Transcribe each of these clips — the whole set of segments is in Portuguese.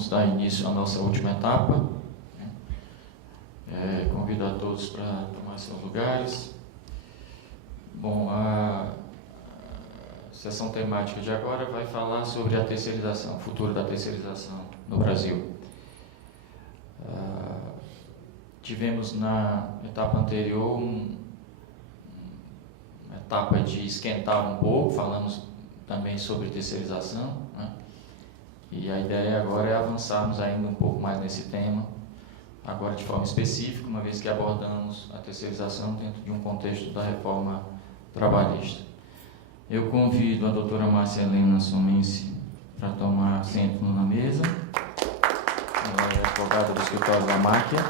vamos dar início à nossa última etapa. Convido a todos para tomar seus lugares. Bom, a sessão temática de agora vai falar sobre a terceirização, o futuro da terceirização no Brasil. Tivemos na etapa anterior uma etapa de esquentar um pouco, falamos também sobre terceirização, né? E a ideia agora é avançarmos ainda um pouco mais nesse tema, agora de forma específica, uma vez que abordamos a terceirização dentro de um contexto da reforma trabalhista. Eu convido a doutora Márcia Helena Somense para tomar assento na mesa. Ela é advogada do escritório da Máquia,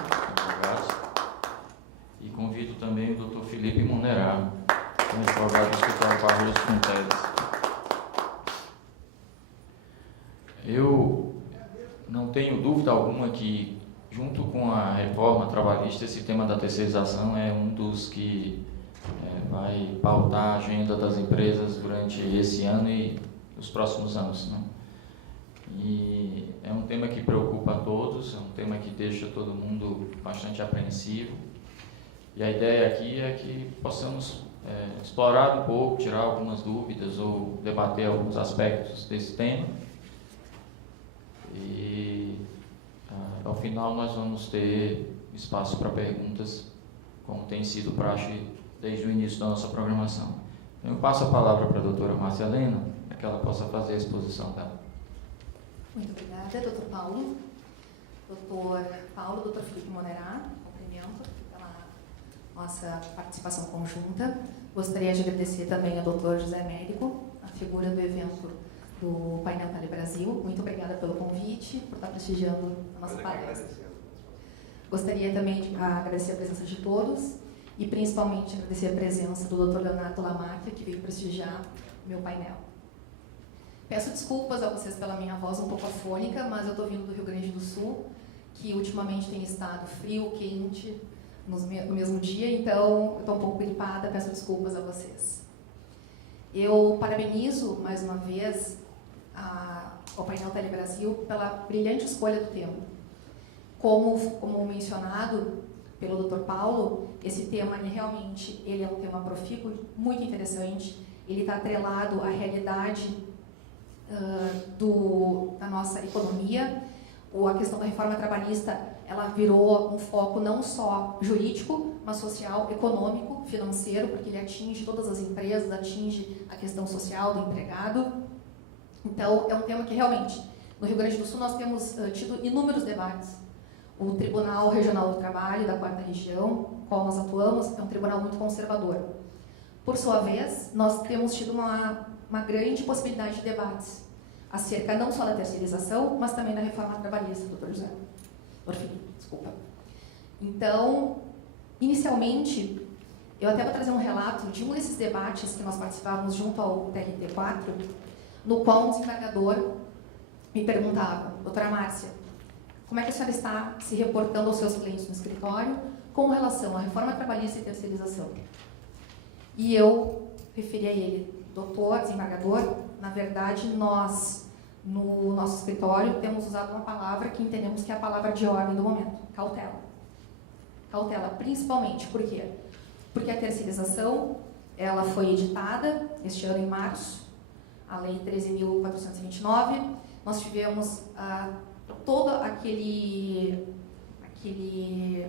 e convido também o doutor Felipe Monerá, advogado do escritório Barros Fronteras. Eu não tenho dúvida alguma que, junto com a reforma trabalhista, esse tema da terceirização é um dos que vai pautar a agenda das empresas durante esse ano e os próximos anos, né? E é um tema que preocupa a todos, é um tema que deixa todo mundo bastante apreensivo. E a ideia aqui é que possamos explorar um pouco, tirar algumas dúvidas ou debater alguns aspectos desse tema. E ao final nós vamos ter espaço para perguntas, como tem sido praxe desde o início da nossa programação. Eu passo a palavra para a doutora Márcia Helena, para que ela possa fazer a exposição dela. Muito obrigada, doutor Paulo. Doutor Felipe Monerá, cumprimento pela nossa participação conjunta. Gostaria de agradecer também ao doutor José Américo, a figura do evento do Painel Tele Brasil. Muito obrigada pelo convite, por estar prestigiando a nossa palestra. Gostaria também de agradecer a presença de todos e principalmente agradecer a presença do Dr. Leonardo Lamacchia, que veio prestigiar o meu painel. Peço desculpas a vocês pela minha voz um pouco afônica, mas eu estou vindo do Rio Grande do Sul, que ultimamente tem estado frio, quente, no mesmo dia, então eu estou um pouco gripada, peço desculpas a vocês. Eu parabenizo, mais uma vez, ao Painel Tele Brasil pela brilhante escolha do tema. Como mencionado pelo Dr. Paulo, esse tema realmente é um tema profícuo, muito interessante. Ele está atrelado à realidade da nossa economia. A questão da reforma trabalhista, ela virou um foco não só jurídico, mas social, econômico, financeiro, porque ele atinge todas as empresas, atinge a questão social do empregado. Então, é um tema que realmente, no Rio Grande do Sul, nós temos tido inúmeros debates. O Tribunal Regional do Trabalho da 4ª Região, no qual nós atuamos, é um tribunal muito conservador. Por sua vez, nós temos tido uma grande possibilidade de debates acerca não só da terceirização, mas também da reforma trabalhista, doutor José. Desculpa. Então, inicialmente, eu até vou trazer um relato de um desses debates que nós participávamos junto ao TRT4, no qual um desembargador me perguntava: doutora Márcia, como é que a senhora está se reportando aos seus clientes no escritório com relação à reforma trabalhista e terceirização? E eu referi a ele: doutor, desembargador, na verdade, nós, no nosso escritório, temos usado uma palavra que entendemos que é a palavra de ordem do momento: cautela. Cautela, principalmente, por quê? Porque a terceirização, ela foi editada este ano em março, a Lei 13.429, nós tivemos todo aquele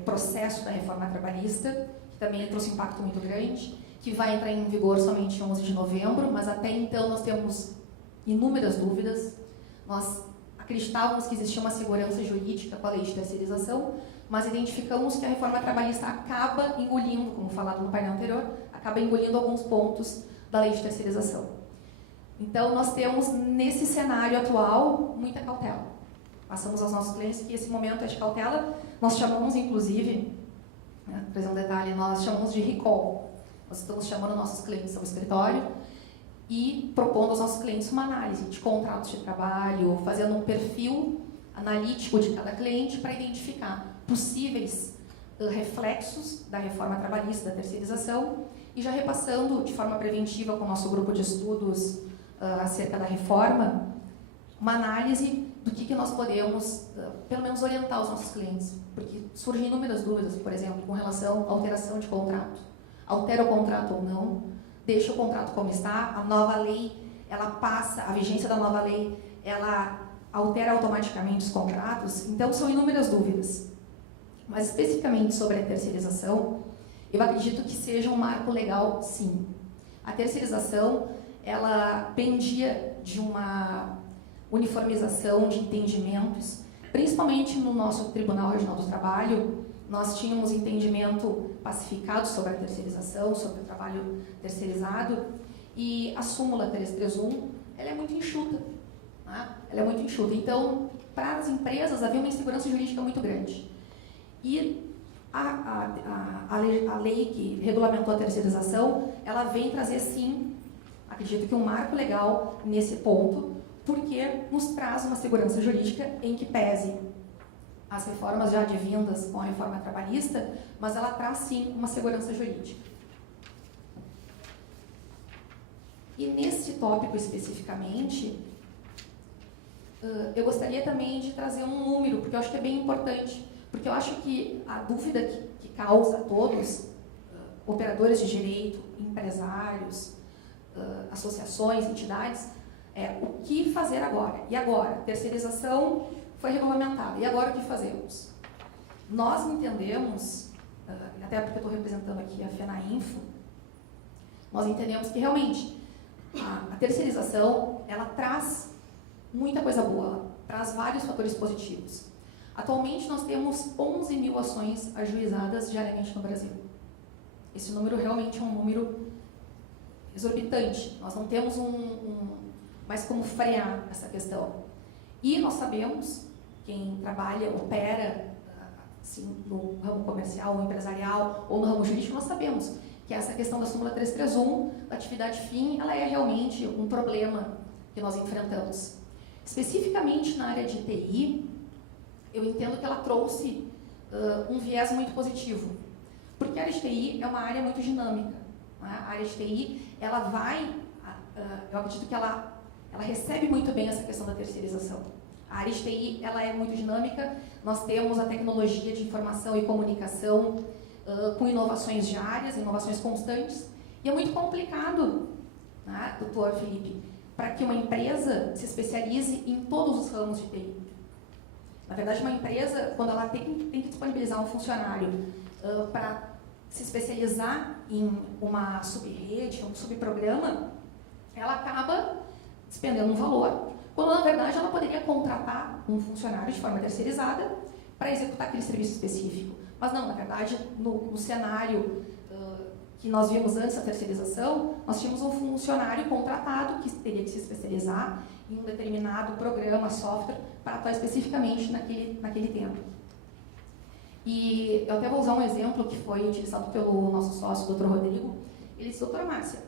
processo da reforma trabalhista, que também trouxe um impacto muito grande, que vai entrar em vigor somente em 11 de novembro, mas até então nós temos inúmeras dúvidas. Nós acreditávamos que existia uma segurança jurídica com a lei de terceirização, mas identificamos que a reforma trabalhista acaba engolindo, como falado no painel anterior, acaba engolindo alguns pontos da lei de terceirização. Então, nós temos, nesse cenário atual, muita cautela. Passamos aos nossos clientes que esse momento é de cautela. Nós chamamos, inclusive, para trazer um detalhe, nós chamamos de recall. Nós estamos chamando nossos clientes ao escritório e propondo aos nossos clientes uma análise de contratos de trabalho, fazendo um perfil analítico de cada cliente para identificar possíveis reflexos da reforma trabalhista, da terceirização, e já repassando de forma preventiva com o nosso grupo de estudos acerca da reforma, uma análise do que nós podemos, pelo menos, orientar os nossos clientes. Porque surgem inúmeras dúvidas, por exemplo, com relação à alteração de contrato. Altera o contrato ou não? Deixa o contrato como está? A nova lei, ela passa, a vigência da nova lei, ela altera automaticamente os contratos? Então, são inúmeras dúvidas. Mas, especificamente sobre a terceirização, eu acredito que seja um marco legal, sim. A terceirização, ela pendia de uma uniformização de entendimentos, principalmente no nosso Tribunal Regional do Trabalho. Nós tínhamos entendimento pacificado sobre a terceirização, sobre o trabalho terceirizado, e a súmula 331, ela é muito enxuta. Tá? Ela é muito enxuta. Então, para as empresas, havia uma insegurança jurídica muito grande. E a lei que regulamentou a terceirização, ela vem trazer, sim, acredito que um marco legal nesse ponto, porque nos traz uma segurança jurídica em que pese as reformas já advindas com a reforma trabalhista, mas ela traz, sim, uma segurança jurídica. E nesse tópico especificamente, eu gostaria também de trazer um número, porque eu acho que é bem importante, porque eu acho que a dúvida que causa a todos, operadores de direito, empresários, associações, entidades, é o que fazer agora? E agora? Terceirização foi regulamentada. E agora o que fazemos? Nós entendemos, até porque eu estou representando aqui a FENAINFO, nós entendemos que realmente a terceirização, ela traz muita coisa boa, ela traz vários fatores positivos. Atualmente nós temos 11 mil ações ajuizadas diariamente no Brasil. Esse número realmente é um número exorbitante. Nós não temos mais como frear essa questão. E nós sabemos, quem trabalha, opera, assim, no ramo comercial ou empresarial ou no ramo jurídico, nós sabemos que essa questão da súmula 331, da atividade fim, ela é realmente um problema que nós enfrentamos. Especificamente na área de TI, eu entendo que ela trouxe um viés muito positivo, porque a área de TI é uma área muito dinâmica. Né? A área de TI, ela vai, eu acredito que ela recebe muito bem essa questão da terceirização. A área de TI, ela é muito dinâmica, nós temos a tecnologia de informação e comunicação com inovações diárias, inovações constantes, e é muito complicado, né, doutor Felipe, para que uma empresa se especialize em todos os ramos de TI. Na verdade, uma empresa, quando ela tem que disponibilizar um funcionário para se especializar em uma subrede, um subprograma, ela acaba despendendo um valor, quando na verdade ela poderia contratar um funcionário de forma terceirizada para executar aquele serviço específico. Mas não, na verdade, no cenário que nós vimos antes da terceirização, nós tínhamos um funcionário contratado que teria que se especializar em um determinado programa, software, para atuar especificamente naquele tempo. E eu até vou usar um exemplo que foi utilizado pelo nosso sócio, Dr. Rodrigo. Ele disse: doutora Márcia,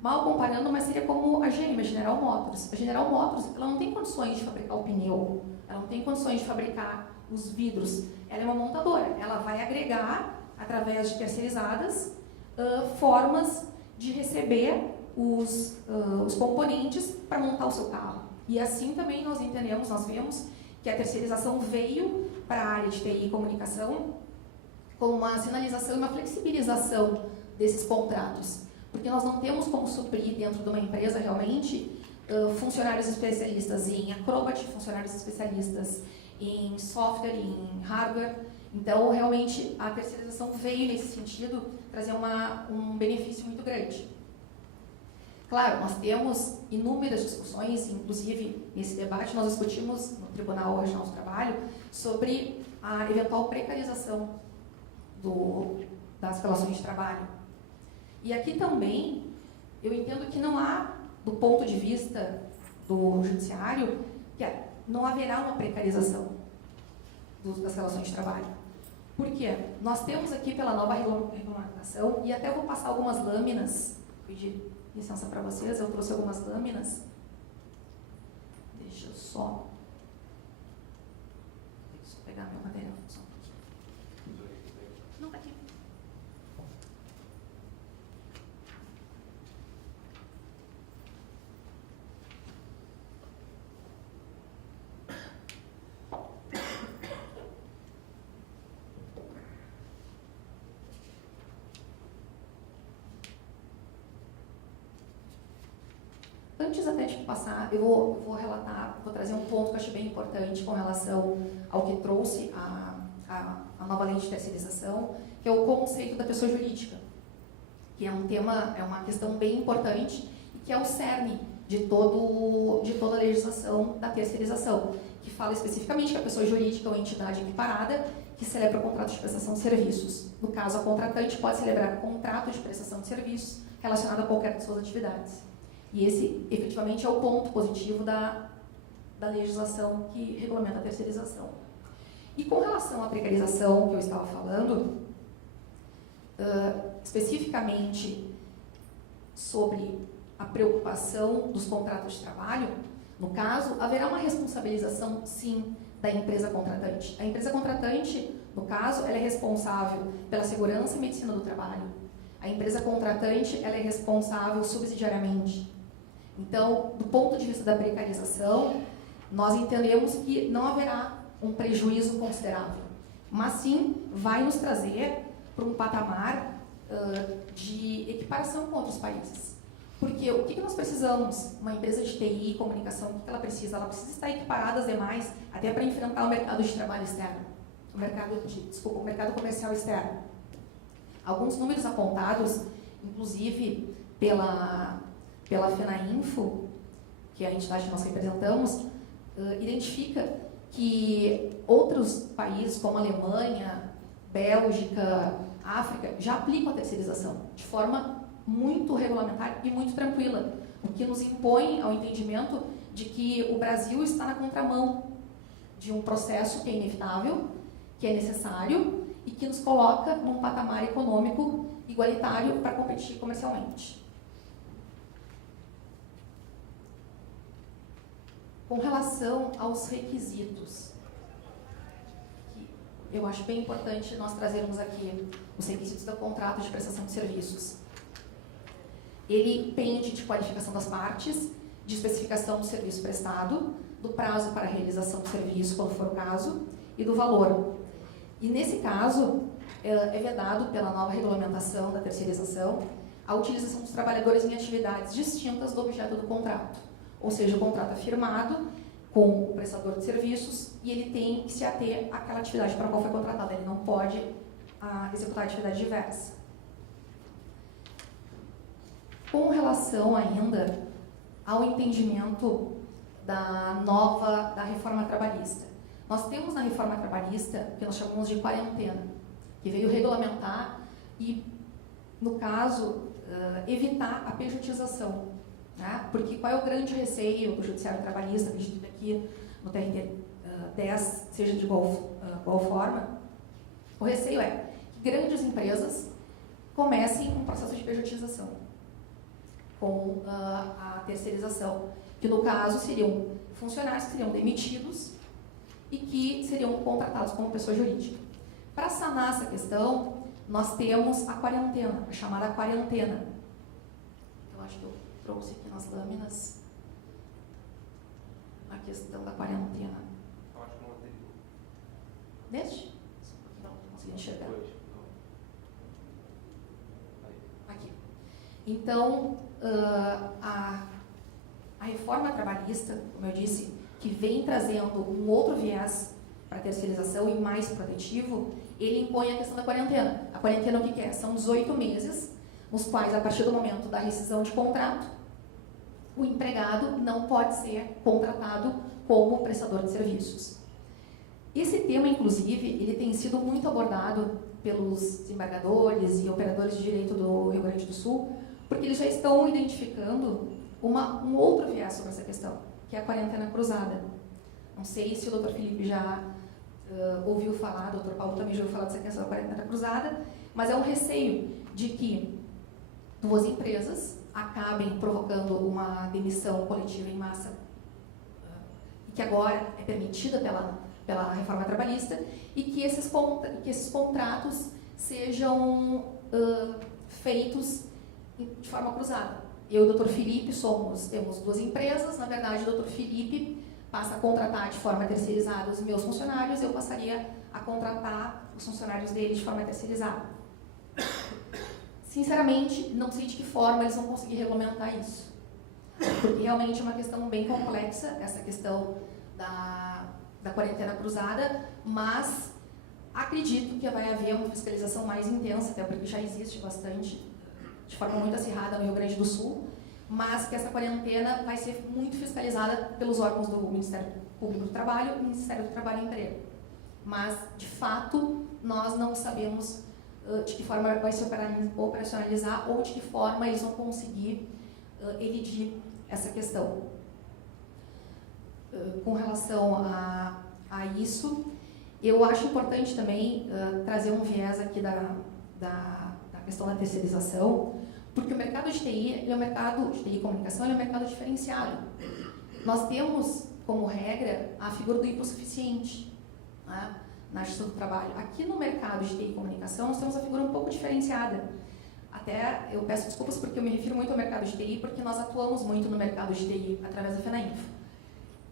mal comparando, mas seria como a GM, a General Motors. A General Motors, ela não tem condições de fabricar o pneu, ela não tem condições de fabricar os vidros. Ela é uma montadora, ela vai agregar, através de terceirizadas, formas de receber os componentes para montar o seu carro. E assim também nós entendemos, nós vemos que a terceirização veio para a área de TI e comunicação com uma sinalização e uma flexibilização desses contratos. Porque nós não temos como suprir dentro de uma empresa realmente funcionários especialistas em Acrobat, funcionários especialistas em software, em hardware. Então, realmente, a terceirização veio nesse sentido trazer um benefício muito grande. Claro, nós temos inúmeras discussões, inclusive nesse debate nós discutimos no Tribunal Regional do Trabalho sobre a eventual precarização das relações de trabalho. E aqui também, eu entendo que não há, do ponto de vista do judiciário, que não haverá uma precarização das relações de trabalho. Por quê? Nós temos aqui, pela nova regulamentação, e até vou passar algumas lâminas, pedir licença para vocês, eu trouxe algumas lâminas. Deixa eu só pegar meu material. Só um pouquinho. Não, tá aqui. antes até de passar, eu vou relatar, vou trazer um ponto que eu achei bem importante com relação ao que trouxe a nova lei de terceirização, que é o conceito da pessoa jurídica, que é uma questão bem importante e que é o cerne de toda a legislação da terceirização, que fala especificamente que a pessoa jurídica é uma entidade equiparada que celebra o contrato de prestação de serviços. No caso, a contratante pode celebrar contrato de prestação de serviços relacionado a qualquer de suas atividades. E esse, efetivamente, é o ponto positivo da legislação que regulamenta a terceirização. E com relação à precarização que eu estava falando, especificamente sobre a preocupação dos contratos de trabalho, no caso, haverá uma responsabilização, sim, da empresa contratante. A empresa contratante, no caso, ela é responsável pela segurança e medicina do trabalho. A empresa contratante, ela é responsável subsidiariamente. Então, do ponto de vista da precarização, nós entendemos que não haverá um prejuízo considerável, mas sim vai nos trazer para um patamar de equiparação com outros países. Porque o que nós precisamos? Uma empresa de TI, comunicação, o que ela precisa? Ela precisa estar equiparada às demais, até para enfrentar o mercado de trabalho externo, o mercado comercial externo. Alguns números apontados, inclusive pela FENAINFO, que é a entidade que nós representamos, identifica que outros países, como Alemanha, Bélgica, África, já aplicam a terceirização de forma muito regulamentar e muito tranquila, o que nos impõe ao entendimento de que o Brasil está na contramão de um processo que é inevitável, que é necessário e que nos coloca num patamar econômico igualitário para competir comercialmente. Com relação aos requisitos, que eu acho bem importante nós trazermos aqui os requisitos do contrato de prestação de serviços. Ele pende de qualificação das partes, de especificação do serviço prestado, do prazo para a realização do serviço, quando for o caso, e do valor. E nesse caso, é vedado pela nova regulamentação da terceirização a utilização dos trabalhadores em atividades distintas do objeto do contrato. Ou seja, o contrato é firmado com o prestador de serviços e ele tem que se ater àquela atividade para a qual foi contratado. Ele não pode executar atividade diversa. Com relação ainda ao entendimento da reforma trabalhista. Nós temos na reforma trabalhista, que nós chamamos de quarentena, que veio regulamentar e, no caso, evitar a pejotização. Né? Porque qual é o grande receio do judiciário trabalhista, acredito que aqui no TRT 10, seja de igual forma? O receio é que grandes empresas comecem um processo de pejotização com a terceirização, que no caso seriam funcionários que seriam demitidos e que seriam contratados como pessoa jurídica. Para sanar essa questão, nós temos a quarentena, a chamada quarentena. Eu acho que eu trouxe aqui nas lâminas a questão da quarentena. Eu acho que não anterior. Neste? Não consegui enxergar. Aqui. Então, a reforma trabalhista, como eu disse, que vem trazendo um outro viés para a terceirização e mais protetivo, ele impõe a questão da quarentena. A quarentena o que é? São 18 meses, nos quais, a partir do momento da rescisão de contrato, o empregado não pode ser contratado como prestador de serviços. Esse tema, inclusive, ele tem sido muito abordado pelos desembargadores e operadores de direito do Rio Grande do Sul, porque eles já estão identificando um outro viés sobre essa questão, que é a quarentena cruzada. Não sei se o Dr. Felipe já ouviu falar, o Dr. Paulo também já ouviu falar dessa questão da quarentena cruzada, mas é um receio de que duas empresas acabem provocando uma demissão coletiva em massa, que agora é permitida pela reforma trabalhista, e que esses contratos sejam feitos de forma cruzada. Eu e o Dr. Felipe temos duas empresas, na verdade o Dr. Felipe passa a contratar de forma terceirizada os meus funcionários, eu passaria a contratar os funcionários dele de forma terceirizada. Sinceramente, não sei de que forma eles vão conseguir regulamentar isso. porque realmente é uma questão bem complexa, essa questão da quarentena cruzada, mas acredito que vai haver uma fiscalização mais intensa, até porque já existe bastante, de forma muito acirrada no Rio Grande do Sul, mas que essa quarentena vai ser muito fiscalizada pelos órgãos do Ministério Público do Trabalho e do Ministério do Trabalho e Emprego. Mas, de fato, nós não sabemos de que forma vai se operacionalizar ou de que forma eles vão conseguir elidir essa questão. Com relação a isso, eu acho importante também trazer um viés aqui da questão da terceirização, porque o mercado de TI, o mercado de TI e comunicação, é um mercado diferenciado. Nós temos, como regra, a figura do hipossuficiente, né, na Justiça do Trabalho. Aqui no mercado de TI e comunicação, nós temos a figura um pouco diferenciada. Até eu peço desculpas porque eu me refiro muito ao mercado de TI, porque nós atuamos muito no mercado de TI através da FENAINFO.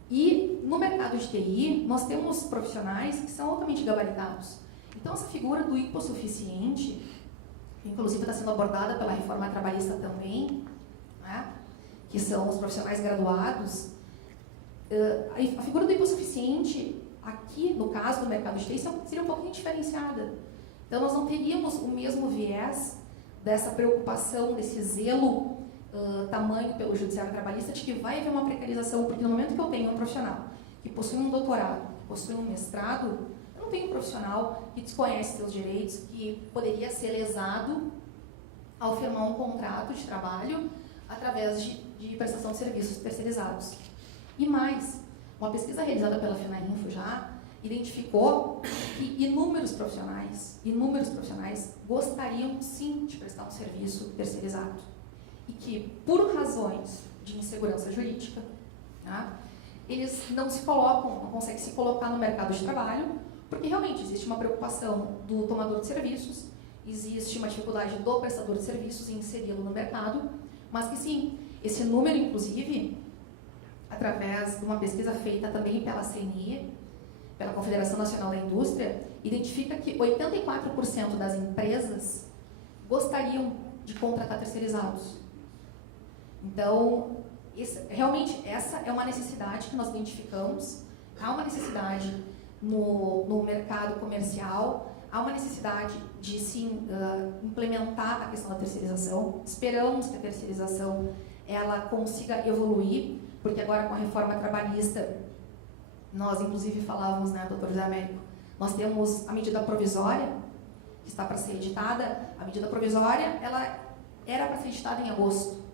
E no mercado de TI, nós temos profissionais que são altamente gabaritados. Então, essa figura do hipossuficiente, que inclusive está sendo abordada pela reforma trabalhista também, né, que são os profissionais graduados, a figura do hipossuficiente, aqui no caso do mercado de TI, seria um pouquinho diferenciada. Então, nós não teríamos o mesmo viés dessa preocupação, desse zelo tamanho pelo judiciário trabalhista de que vai haver uma precarização, porque no momento que eu tenho um profissional que possui um doutorado, que possui um mestrado, eu não tenho um profissional que desconhece seus direitos, que poderia ser lesado ao firmar um contrato de trabalho através de prestação de serviços terceirizados. E mais, uma pesquisa realizada pela FENAINFO já identificou que inúmeros profissionais gostariam sim de prestar um serviço terceirizado. E que, por razões de insegurança jurídica, tá, eles não se colocam, não conseguem se colocar no mercado de trabalho, porque realmente existe uma preocupação do tomador de serviços, existe uma dificuldade do prestador de serviços em inseri-lo no mercado, mas que sim, esse número, inclusive, através de uma pesquisa feita também pela CNI, pela Confederação Nacional da Indústria, identifica que 84% das empresas gostariam de contratar terceirizados. Então, realmente, essa é uma necessidade que nós identificamos. Há uma necessidade no mercado comercial, há uma necessidade de, sim, implementar a questão da terceirização. Esperamos que a terceirização ela consiga evoluir, porque agora com a reforma trabalhista, nós inclusive falávamos, né, doutor José Américo, nós temos a medida provisória, que está para ser editada. A medida provisória, ela era para ser editada em agosto.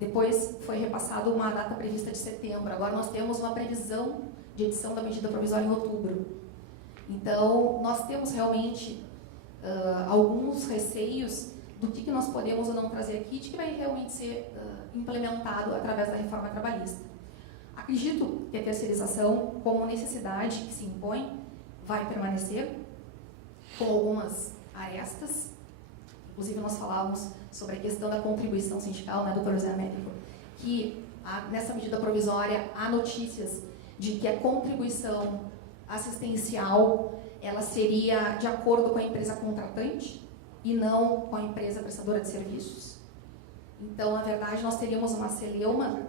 Depois foi repassado uma data prevista de setembro. Agora nós temos uma previsão de edição da medida provisória em outubro. Então, nós temos realmente alguns receios do que nós podemos ou não trazer aqui, de que vai realmente ser implementado através da reforma trabalhista. Acredito que a terceirização, como necessidade que se impõe, vai permanecer, com algumas arestas. Inclusive, nós falávamos sobre a questão da contribuição sindical, né, doutor José Américo, que nessa medida provisória há notícias de que a contribuição assistencial ela seria de acordo com a empresa contratante e não com a empresa prestadora de serviços. Então, na verdade, nós teríamos uma celeuma.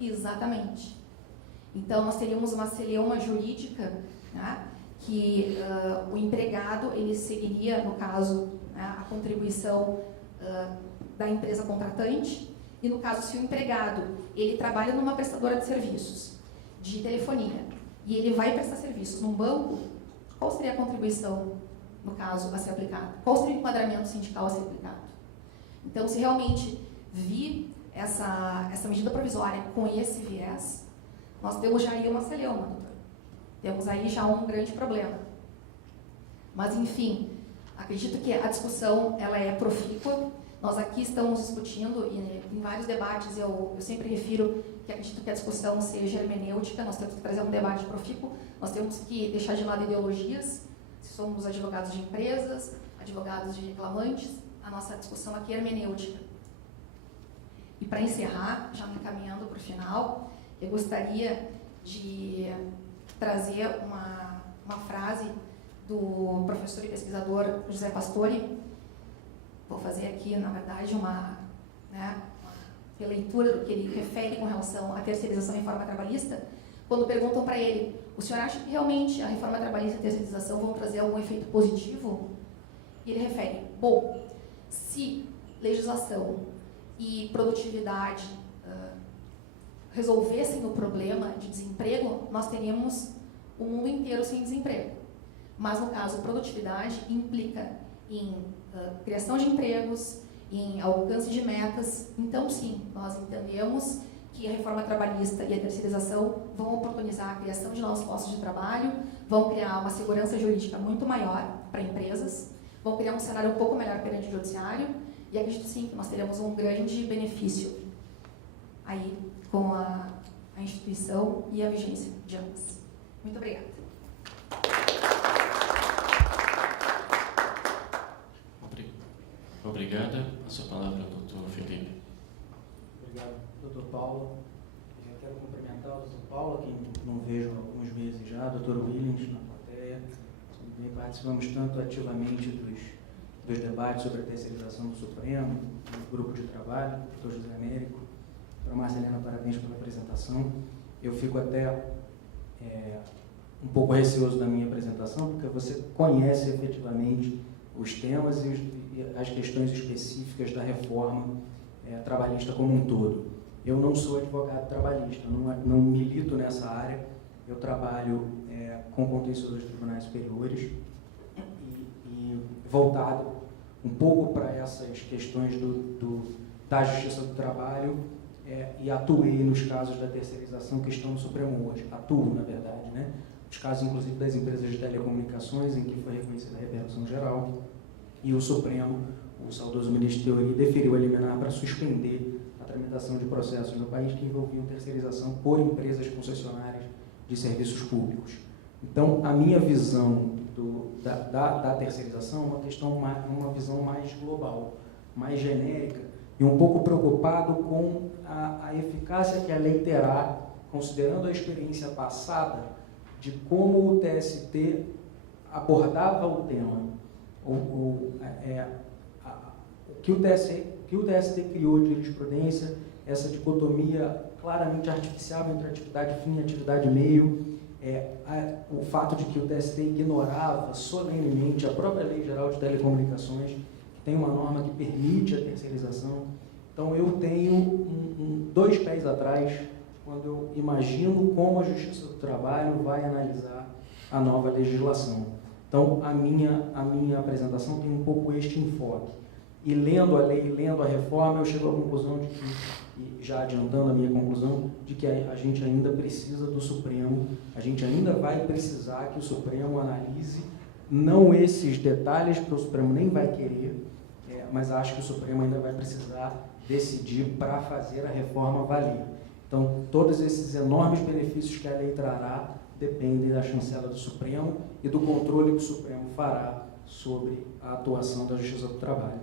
Exatamente. Então, nós teríamos uma celeuma jurídica, né, que o empregado ele seguiria, no caso, né, a contribuição da empresa contratante, e no caso, se o empregado ele trabalha numa prestadora de serviços de telefonia e ele vai prestar serviços num banco, qual seria a contribuição, no caso, a ser aplicada? Qual seria o enquadramento sindical a ser aplicado? Então, se realmente vir essa medida provisória com esse viés, nós temos já aí uma celeuma, doutor. Temos aí já um grande problema. Mas, enfim, acredito que a discussão ela é profícua. Nós aqui estamos discutindo, e em vários debates eu sempre refiro que acredito que a discussão seja hermenêutica, nós temos que trazer um debate profícuo, nós temos que deixar de lado ideologias, se somos advogados de empresas, advogados de reclamantes, a nossa discussão aqui é hermenêutica. E para encerrar, já me encaminhando para o final, eu gostaria de trazer uma frase do professor e pesquisador José Pastore. Vou fazer aqui, na verdade, releitura do que ele refere com relação à terceirização e reforma trabalhista, quando perguntam para ele, o senhor acha que realmente a reforma trabalhista e a terceirização vão trazer algum efeito positivo? E ele refere, bom, se legislação e produtividade resolvessem o problema de desemprego, nós teríamos o mundo inteiro sem desemprego. Mas, no caso, produtividade implica em criação de empregos, em alcance de metas. Então, sim, nós entendemos que a reforma trabalhista e a terceirização vão oportunizar a criação de novos postos de trabalho, vão criar uma segurança jurídica muito maior para empresas, vão criar um cenário um pouco melhor perante o judiciário, e acredito sim que nós teremos um grande benefício aí com a instituição e a vigência de ambas. Muito obrigada. Obrigada. Passo a palavra ao Dr. Felipe. Obrigado, Dr. Paulo. Eu já quero cumprimentar o Dr. Paulo, que não vejo há alguns meses já, Dr. Williams na plateia. Também participamos tanto ativamente dos debates sobre a terceirização do Supremo, do grupo de trabalho, Dr. José Américo. Dra. Marcelina, parabéns pela apresentação. Eu fico até um pouco receoso da minha apresentação, porque você conhece efetivamente os temas e as questões específicas da reforma trabalhista como um todo. Eu não sou advogado trabalhista, não milito nessa área, eu trabalho com contencioso dos tribunais superiores e voltado um pouco para essas questões da justiça do trabalho e atuei nos casos da terceirização que estão no Supremo hoje. Atuo, na verdade, né? Os casos, inclusive, das empresas de telecomunicações, em que foi reconhecida a repercussão geral, e o Supremo, o saudoso ministro Teori, deferiu a liminar para suspender a tramitação de processos no país que envolviam terceirização por empresas concessionárias de serviços públicos. Então, a minha visão da terceirização é uma visão mais global, mais genérica, e um pouco preocupado com a eficácia que a lei terá, considerando a experiência passada de como o TST abordava o tema. O que o TST criou de jurisprudência, essa dicotomia claramente artificial entre atividade fim e atividade meio, o fato de que o TST ignorava solenemente a própria Lei Geral de Telecomunicações, que tem uma norma que permite a terceirização. Então, eu tenho dois pés atrás quando eu imagino como a Justiça do Trabalho vai analisar a nova legislação. Então, a minha apresentação tem um pouco este enfoque. E lendo a lei, lendo a reforma, eu chego à conclusão de que, e já adiantando a minha conclusão, de que a gente ainda precisa do Supremo, a gente ainda vai precisar que o Supremo analise, não esses detalhes, porque o Supremo nem vai querer, mas acho que o Supremo ainda vai precisar decidir para fazer a reforma valer. Então, todos esses enormes benefícios que a lei trará dependem da chancela do Supremo e do controle que o Supremo fará sobre a atuação da Justiça do Trabalho.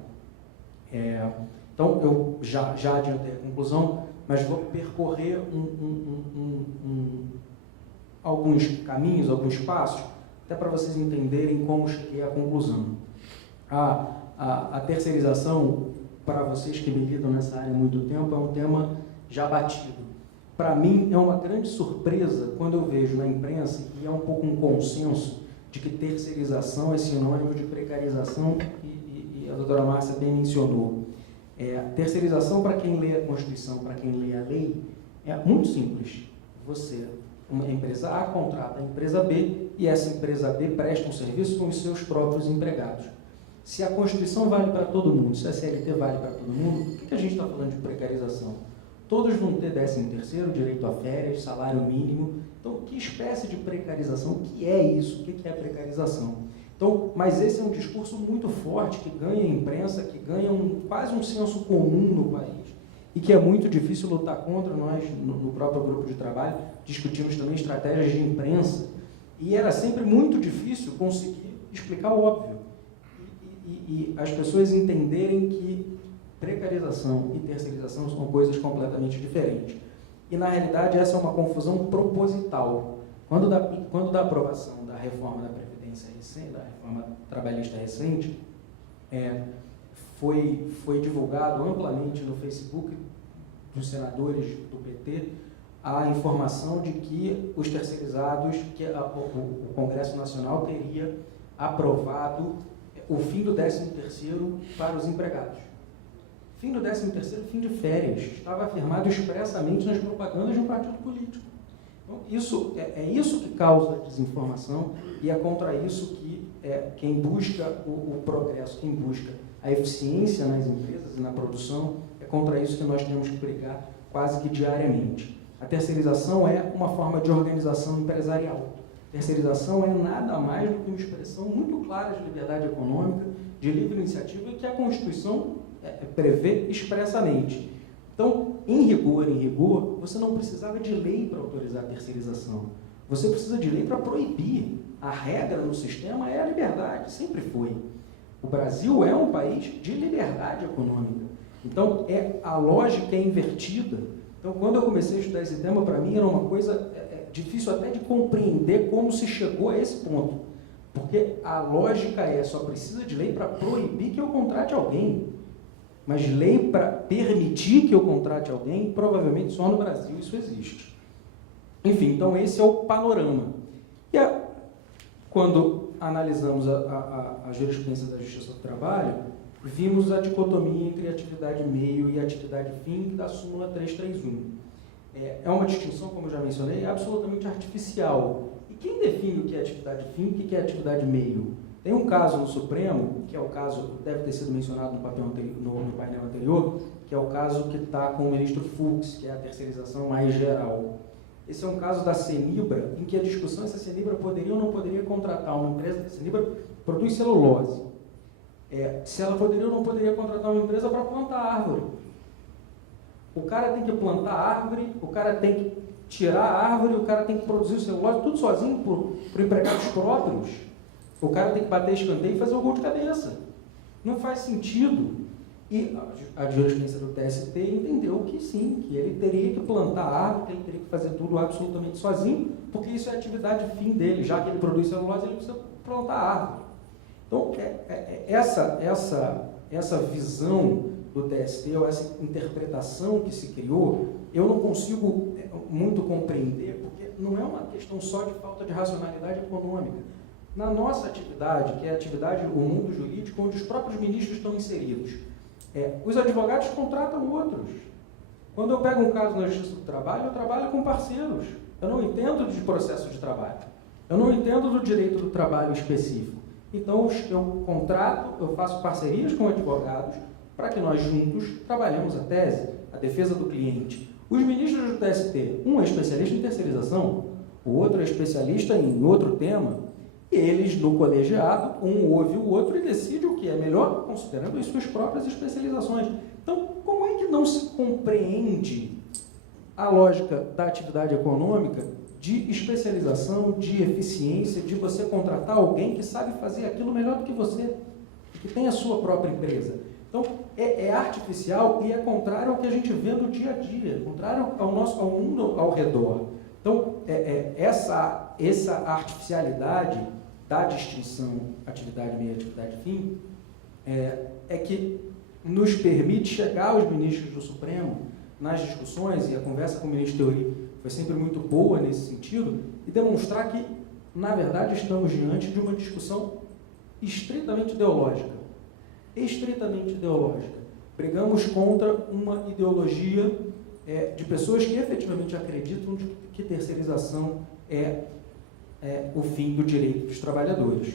Então, eu já adiantei a conclusão, mas vou percorrer alguns caminhos, alguns passos, até para vocês entenderem como cheguei à conclusão. A terceirização, para vocês que militam nessa área há muito tempo, é um tema já batido. Para mim, é uma grande surpresa quando eu vejo na imprensa, e é um pouco um consenso, de que terceirização é sinônimo de precarização, e a doutora Márcia bem mencionou. Terceirização, para quem lê a Constituição, para quem lê a lei, é muito simples. Uma empresa A contrata a empresa B, e essa empresa B presta um serviço com os seus próprios empregados. Se a Constituição vale para todo mundo, se a CLT vale para todo mundo, por que a gente está falando de precarização? Todos vão ter 13º, direito a férias, salário mínimo. Então, que espécie de precarização? O que é isso? O que é precarização? Então, mas esse é um discurso muito forte que ganha imprensa, que ganha quase um senso comum no país e que é muito difícil lutar contra. Nós, no próprio grupo de trabalho, discutimos também estratégias de imprensa e era sempre muito difícil conseguir explicar o óbvio e as pessoas entenderem que precarização e terceirização são coisas completamente diferentes. E, na realidade, essa é uma confusão proposital. Quando da aprovação da reforma da Previdência recente, da reforma trabalhista recente, foi divulgado amplamente no Facebook dos senadores do PT a informação de que os terceirizados, que o Congresso Nacional teria aprovado o fim do 13º para os empregados. Fim do 13º, fim de férias, estava afirmado expressamente nas propagandas de um partido político. Então, isso que causa a desinformação e é contra isso que quem busca o progresso, quem busca a eficiência nas empresas e na produção, é contra isso que nós temos que brigar quase que diariamente. A terceirização é uma forma de organização empresarial. Terceirização é nada mais do que uma expressão muito clara de liberdade econômica, de livre iniciativa, que a Constituição prevê expressamente. Então, em rigor, você não precisava de lei para autorizar a terceirização. Você precisa de lei para proibir. A regra no sistema é a liberdade, sempre foi. O Brasil é um país de liberdade econômica. Então, a lógica é invertida. Então, quando eu comecei a estudar esse tema, para mim era uma coisa difícil até de compreender como se chegou a esse ponto. Porque a lógica só precisa de lei para proibir que eu contrate alguém. Mas lei para permitir que eu contrate alguém, provavelmente só no Brasil isso existe. Enfim, então esse é o panorama. E quando analisamos a jurisprudência da Justiça do Trabalho, vimos a dicotomia entre atividade meio e atividade fim da súmula 331. É uma distinção, como eu já mencionei, absolutamente artificial. E quem define o que é atividade fim e o que é atividade meio? Tem um caso no Supremo, que é o caso, deve ter sido mencionado no painel anterior, que é o caso que está com o ministro Fux, que é a terceirização mais geral. Esse é um caso da Cenibra, em que a discussão é se a Cenibra poderia ou não poderia contratar uma empresa. A Cenibra produz celulose. Se ela poderia ou não poderia contratar uma empresa para plantar árvore. O cara tem que plantar árvore, o cara tem que tirar a árvore, o cara tem que produzir o celulose, tudo sozinho por empregados próprios. O cara tem que bater escanteio e fazer o gol de cabeça. Não faz sentido. E a jurisprudência do TST entendeu que sim, que ele teria que plantar árvore, que ele teria que fazer tudo absolutamente sozinho, porque isso é a atividade fim dele. Já que ele produz celulose, ele precisa plantar árvore. Então, essa visão do TST, ou essa interpretação que se criou, eu não consigo muito compreender, porque não é uma questão só de falta de racionalidade econômica. Na nossa atividade, que é a atividade, o mundo jurídico, onde os próprios ministros estão inseridos, os advogados contratam outros. Quando eu pego um caso na Justiça do Trabalho, eu trabalho com parceiros. Eu não entendo de processo de trabalho. Eu não entendo do direito do trabalho específico. Então, eu contrato, eu faço parcerias com advogados para que nós juntos trabalhemos a tese, a defesa do cliente. Os ministros do TST, um é especialista em terceirização, o outro é especialista em outro tema, e eles, no colegiado, um ouve o outro e decide o que é melhor, considerando as suas próprias especializações. Então, como é que não se compreende a lógica da atividade econômica de especialização, de eficiência, de você contratar alguém que sabe fazer aquilo melhor do que você, que tem a sua própria empresa? Então, é artificial e é contrário ao que a gente vê no dia a dia, contrário ao mundo ao redor. Então, essa artificialidade da distinção atividade meio e atividade fim é que nos permite chegar aos ministros do Supremo nas discussões, e a conversa com o ministro Teori foi sempre muito boa nesse sentido, e demonstrar que, na verdade, estamos diante de uma discussão estritamente ideológica. Estritamente ideológica. Brigamos contra uma ideologia de pessoas que efetivamente acreditam que terceirização é o fim do direito dos trabalhadores.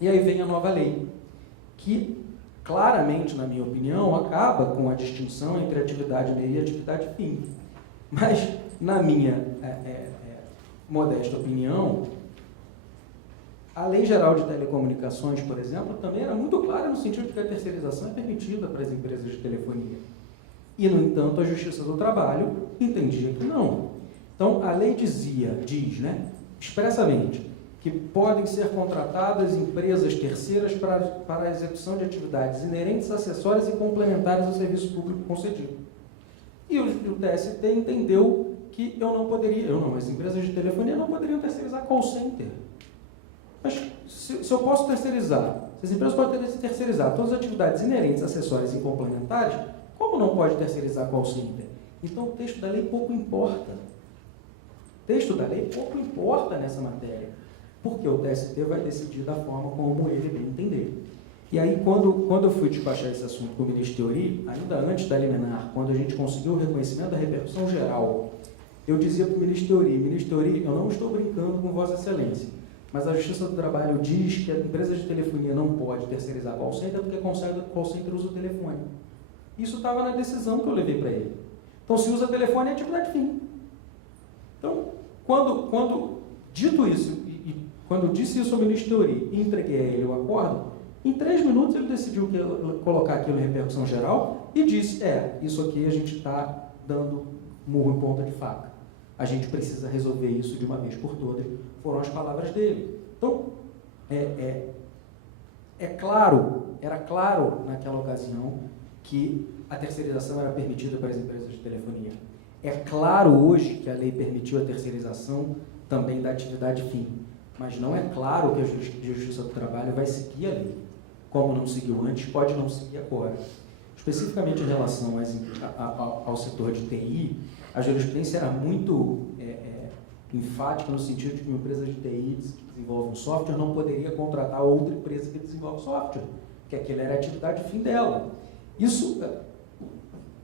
E aí vem a nova lei, que claramente, na minha opinião, acaba com a distinção entre atividade meio e atividade fim. Mas, na minha modesta opinião, a Lei Geral de Telecomunicações, por exemplo, também era muito clara no sentido de que a terceirização é permitida para as empresas de telefonia. E, no entanto, a Justiça do Trabalho entendia que não. Então, a lei diz, expressamente, que podem ser contratadas empresas terceiras para a execução de atividades inerentes, acessórias e complementares ao serviço público concedido. E o TST entendeu que as empresas de telefonia não poderiam terceirizar call center. Mas se eu posso terceirizar, se as empresas podem terceirizar todas as atividades inerentes, acessórias e complementares, como não pode terceirizar call center? Então, o texto da lei pouco importa. O texto da lei pouco importa nessa matéria, porque o TST vai decidir da forma como ele bem entender. E aí, quando eu fui despachar esse assunto com o ministro Teori, ainda antes da liminar, quando a gente conseguiu o reconhecimento da repercussão geral, eu dizia para o ministro Teori, eu não estou brincando com Vossa Excelência, mas a Justiça do Trabalho diz que a empresa de telefonia não pode terceirizar call center porque call center usa o telefone. Isso estava na decisão que eu levei para ele. Então, se usa telefone, é atividade fim. Então, quando dito isso, e quando eu disse isso ao ministro Teori e entreguei a ele o acordo, em 3 minutos ele decidiu colocar aquilo em repercussão geral e disse, isso aqui a gente está dando murro em ponta de faca. A gente precisa resolver isso de uma vez por todas. Foram as palavras dele. Então, era claro naquela ocasião que a terceirização era permitida para as empresas de telefonia. É claro hoje que a lei permitiu a terceirização também da atividade fim, mas não é claro que a Justiça do Trabalho vai seguir a lei. Como não seguiu antes, pode não seguir agora. Especificamente em relação ao setor de TI, a jurisprudência era muito enfática no sentido de que uma empresa de TI que desenvolve um software não poderia contratar outra empresa que desenvolve software, porque aquela era a atividade fim dela. Isso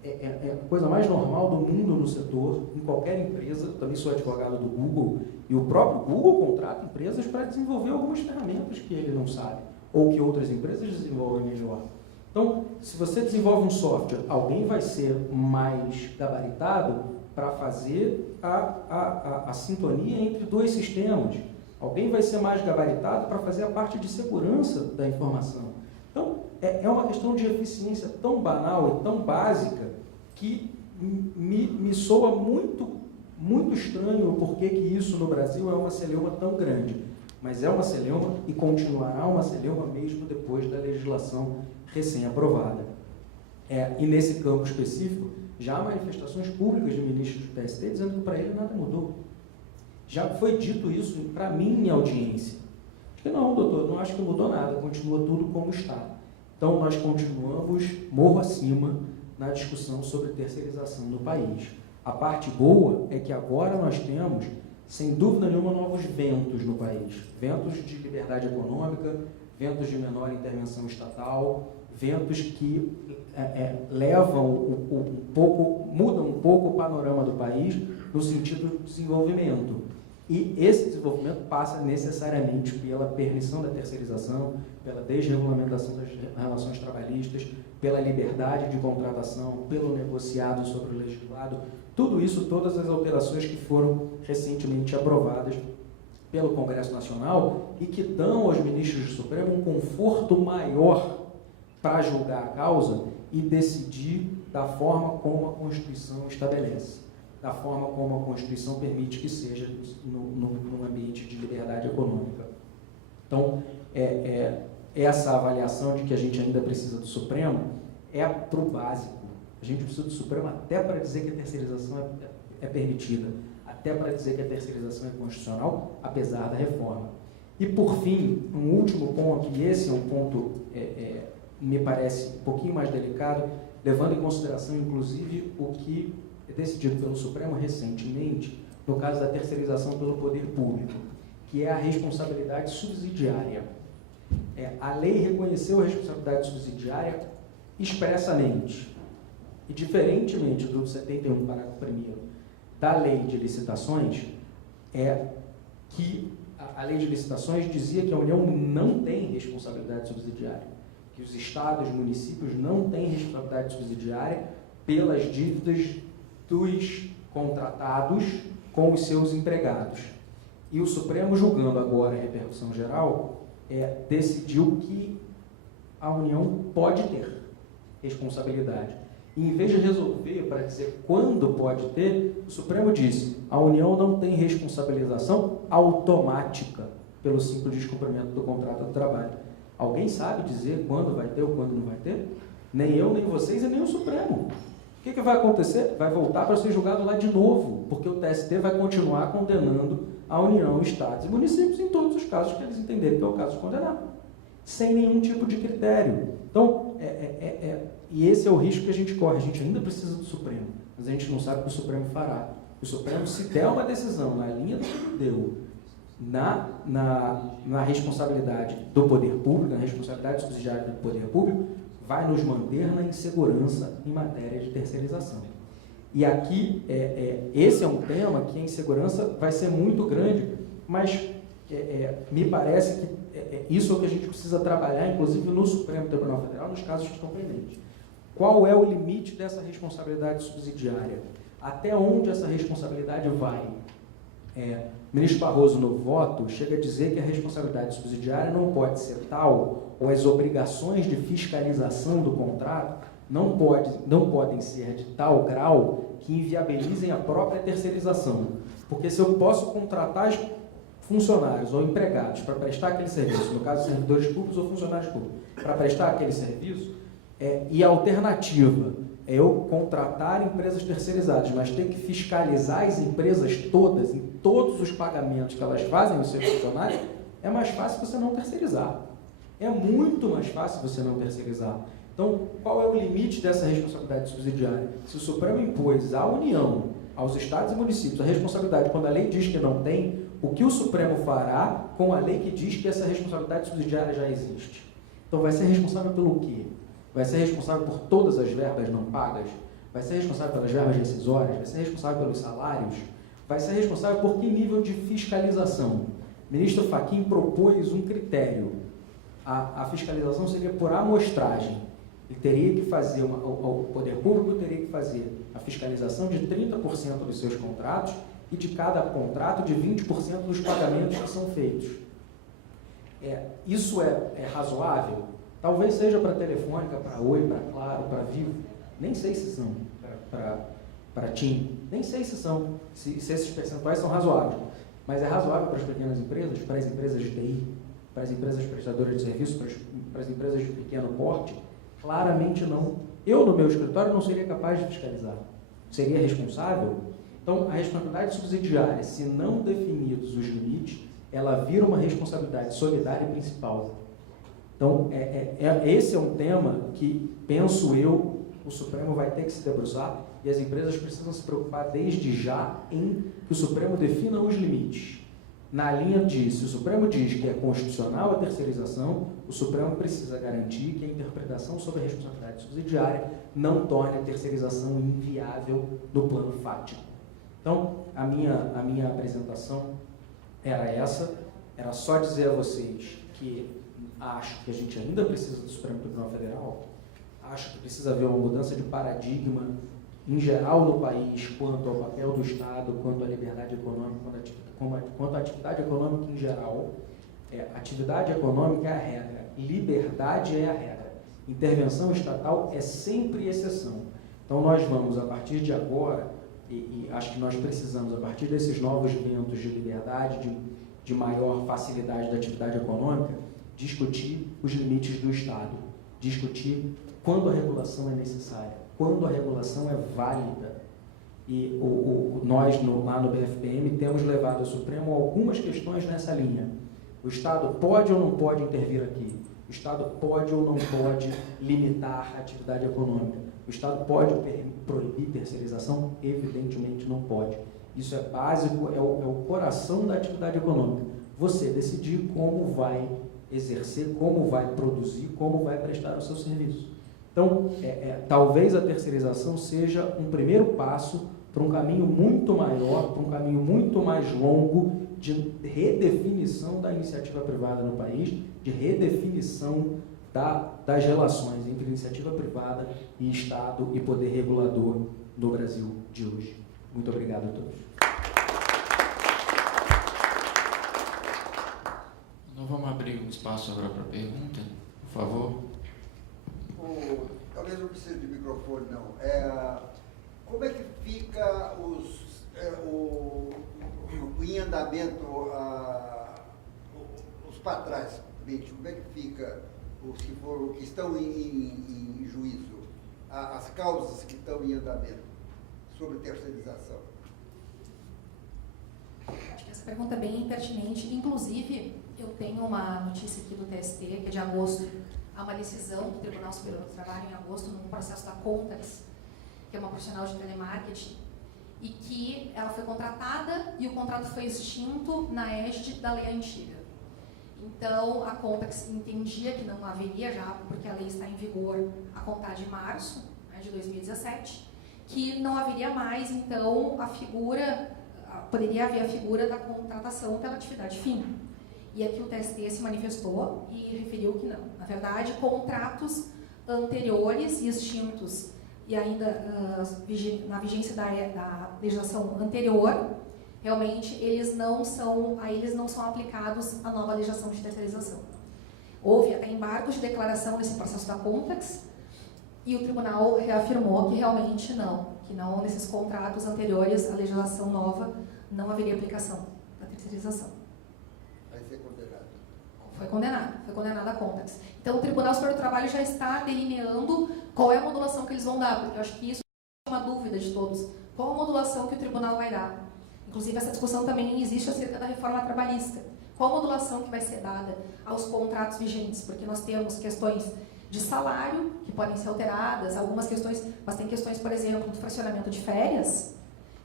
é a coisa mais normal do mundo no setor, em qualquer empresa. Eu também sou advogado do Google, e o próprio Google contrata empresas para desenvolver algumas ferramentas que ele não sabe, ou que outras empresas desenvolvem melhor. Então, se você desenvolve um software, alguém vai ser mais gabaritado para fazer a sintonia entre 2 sistemas. Alguém vai ser mais gabaritado para fazer a parte de segurança da informação. Então, é uma questão de eficiência tão banal e tão básica que me soa muito, muito estranho porque que isso no Brasil é uma celeuma tão grande. Mas é uma celeuma e continuará uma celeuma mesmo depois da legislação recém-aprovada. E nesse campo específico, já há manifestações públicas de ministros do TST dizendo que para ele nada mudou. Já foi dito isso para mim em audiência. Acho que não, doutor, não acho que mudou nada, continua tudo como está. Então, nós continuamos morro acima na discussão sobre terceirização no país. A parte boa é que agora nós temos, sem dúvida nenhuma, novos ventos no país. Ventos de liberdade econômica, ventos de menor intervenção estatal, ventos que levam mudam um pouco o panorama do país no sentido do desenvolvimento. E esse desenvolvimento passa necessariamente pela permissão da terceirização, pela desregulamentação das relações trabalhistas, pela liberdade de contratação, pelo negociado sobre o legislado. Tudo isso, todas as alterações que foram recentemente aprovadas pelo Congresso Nacional e que dão aos ministros do Supremo um conforto maior para julgar a causa e decidir da forma como a Constituição estabelece, da forma como a Constituição permite que seja num ambiente de liberdade econômica. Então, essa avaliação de que a gente ainda precisa do Supremo é para o básico. A gente precisa do Supremo até para dizer que a terceirização é permitida, até para dizer que a terceirização é constitucional, apesar da reforma. E, por fim, um último ponto, e esse é um ponto, me parece um pouquinho mais delicado, levando em consideração, inclusive, o que é decidido pelo Supremo recentemente, no caso da terceirização pelo poder público, que é a responsabilidade subsidiária. A lei reconheceu a responsabilidade subsidiária expressamente, e diferentemente do 71, parágrafo 1º, da lei de licitações, que a lei de licitações dizia que a União não tem responsabilidade subsidiária, que os estados e municípios não têm responsabilidade subsidiária pelas dívidas dos contratados com os seus empregados. E o Supremo, julgando agora a repercussão geral, decidiu que a União pode ter responsabilidade. E, em vez de resolver para dizer quando pode ter, o Supremo disse: a União não tem responsabilização automática pelo simples descumprimento do contrato de trabalho. Alguém sabe dizer quando vai ter ou quando não vai ter? Nem eu, nem vocês e nem o Supremo. O que vai acontecer? Vai voltar para ser julgado lá de novo, porque o TST vai continuar condenando a União, Estados e municípios em todos os casos que eles entenderem que é o caso de condenar, sem nenhum tipo de critério. Então, E esse é o risco que a gente corre. A gente ainda precisa do Supremo, mas a gente não sabe o que o Supremo fará. O Supremo, se der uma decisão na linha do que deu, na responsabilidade do poder público, na responsabilidade subsidiária do poder público, vai nos manter na insegurança em matéria de terceirização. E aqui, esse é um tema que a insegurança vai ser muito grande, mas me parece que isso é o que a gente precisa trabalhar, inclusive no Supremo Tribunal Federal, nos casos que estão pendentes. Qual é o limite dessa responsabilidade subsidiária? Até onde essa responsabilidade vai? O ministro Barroso, no voto, chega a dizer que a responsabilidade subsidiária não pode ser tal, ou as obrigações de fiscalização do contrato não podem ser de tal grau que inviabilizem a própria terceirização. Porque se eu posso contratar funcionários ou empregados para prestar aquele serviço, no caso servidores públicos ou funcionários públicos, para prestar aquele serviço, e a alternativa é eu contratar empresas terceirizadas, mas ter que fiscalizar as empresas todas, em todos os pagamentos que elas fazem aos seus funcionários, é mais fácil você não terceirizar. É muito mais fácil você não terceirizar. Então, qual é o limite dessa responsabilidade subsidiária? Se o Supremo impôs à União, aos estados e municípios, a responsabilidade quando a lei diz que não tem, o que o Supremo fará com a lei que diz que essa responsabilidade subsidiária já existe? Então, vai ser responsável pelo quê? Vai ser responsável por todas as verbas não pagas? Vai ser responsável pelas verbas rescisórias? Vai ser responsável pelos salários? Vai ser responsável por que nível de fiscalização? O ministro Fachin propôs um critério. A fiscalização seria por amostragem. Ele teria que fazer, o poder público teria que fazer a fiscalização de 30% dos seus contratos e de cada contrato de 20% dos pagamentos que são feitos. Isso é razoável? Talvez seja para Telefônica, para Oi, para Claro, para Vivo. Nem sei se são. Para TIM. Nem sei se são, se esses percentuais são razoáveis. Mas é razoável para as pequenas empresas, para as empresas de TI, para as empresas prestadoras de serviços, para as empresas de pequeno porte? Claramente não. Eu, no meu escritório, não seria capaz de fiscalizar. Seria responsável? Então, a responsabilidade subsidiária, se não definidos os limites, ela vira uma responsabilidade solidária e principal. Então, esse é um tema que, penso eu, o Supremo vai ter que se debruçar e as empresas precisam se preocupar desde já em que o Supremo defina os limites. Na linha de, se o Supremo diz que é constitucional a terceirização, o Supremo precisa garantir que a interpretação sobre a responsabilidade subsidiária não torne a terceirização inviável no plano fático. Então, a minha apresentação era essa, era só dizer a vocês que acho que a gente ainda precisa do Supremo Tribunal Federal, acho que precisa haver uma mudança de paradigma em geral no país, quanto ao papel do Estado, quanto à liberdade econômica, quanto à atividade econômica em geral. Atividade econômica é a regra, liberdade é a regra. Intervenção estatal é sempre exceção. Então, nós vamos, a partir de agora, e acho que nós precisamos, a partir desses novos ventos de liberdade, de maior facilidade da atividade econômica, discutir os limites do Estado, discutir quando a regulação é necessária, quando a regulação é válida. E nós, lá no BFPM, temos levado ao Supremo algumas questões nessa linha. O Estado pode ou não pode intervir aqui? O Estado pode ou não pode limitar a atividade econômica? O Estado pode proibir terceirização? Evidentemente não pode. Isso é básico, é o coração da atividade econômica. Você decidir como vai exercer, como vai produzir, como vai prestar o seu serviço. Então, talvez a terceirização seja um primeiro passo para um caminho muito maior, para um caminho muito mais longo de redefinição da iniciativa privada no país, de redefinição das relações entre iniciativa privada e Estado e poder regulador no Brasil de hoje. Muito obrigado a todos. Então vamos abrir um espaço agora para pergunta, por favor. Talvez não precise de microfone, não. Como é que fica o em andamento, os para trás, como é que fica os que estão em juízo, as causas que estão em andamento sobre terceirização? Acho que essa pergunta é bem pertinente. Inclusive, eu tenho uma notícia aqui do TST, que é de agosto, há uma decisão do Tribunal Superior do Trabalho em agosto, num processo da Contax, que é uma profissional de telemarketing, e que ela foi contratada e o contrato foi extinto na égide da lei antiga. Então, a Contax entendia que não haveria já, porque a lei está em vigor a contar de março, né, de 2017, que não haveria mais, então, poderia haver a figura da contratação pela atividade fim. E aqui o TST se manifestou e referiu que não. Na verdade, contratos anteriores e extintos, e ainda na vigência da legislação anterior, realmente eles não são aplicados à nova legislação de terceirização. Houve até embargos de declaração nesse processo da Contax, e o tribunal reafirmou que realmente não, que não nesses contratos anteriores à legislação nova não haveria aplicação da terceirização. Vai ser condenado. Foi condenada a Contax. Então, o Tribunal Superior do Trabalho já está delineando qual é a modulação que eles vão dar, porque eu acho que isso é uma dúvida de todos. Qual a modulação que o tribunal vai dar? Inclusive, essa discussão também existe acerca da reforma trabalhista. Qual a modulação que vai ser dada aos contratos vigentes? Porque nós temos questões de salário, que podem ser alteradas, algumas questões, mas tem questões, por exemplo, do fracionamento de férias,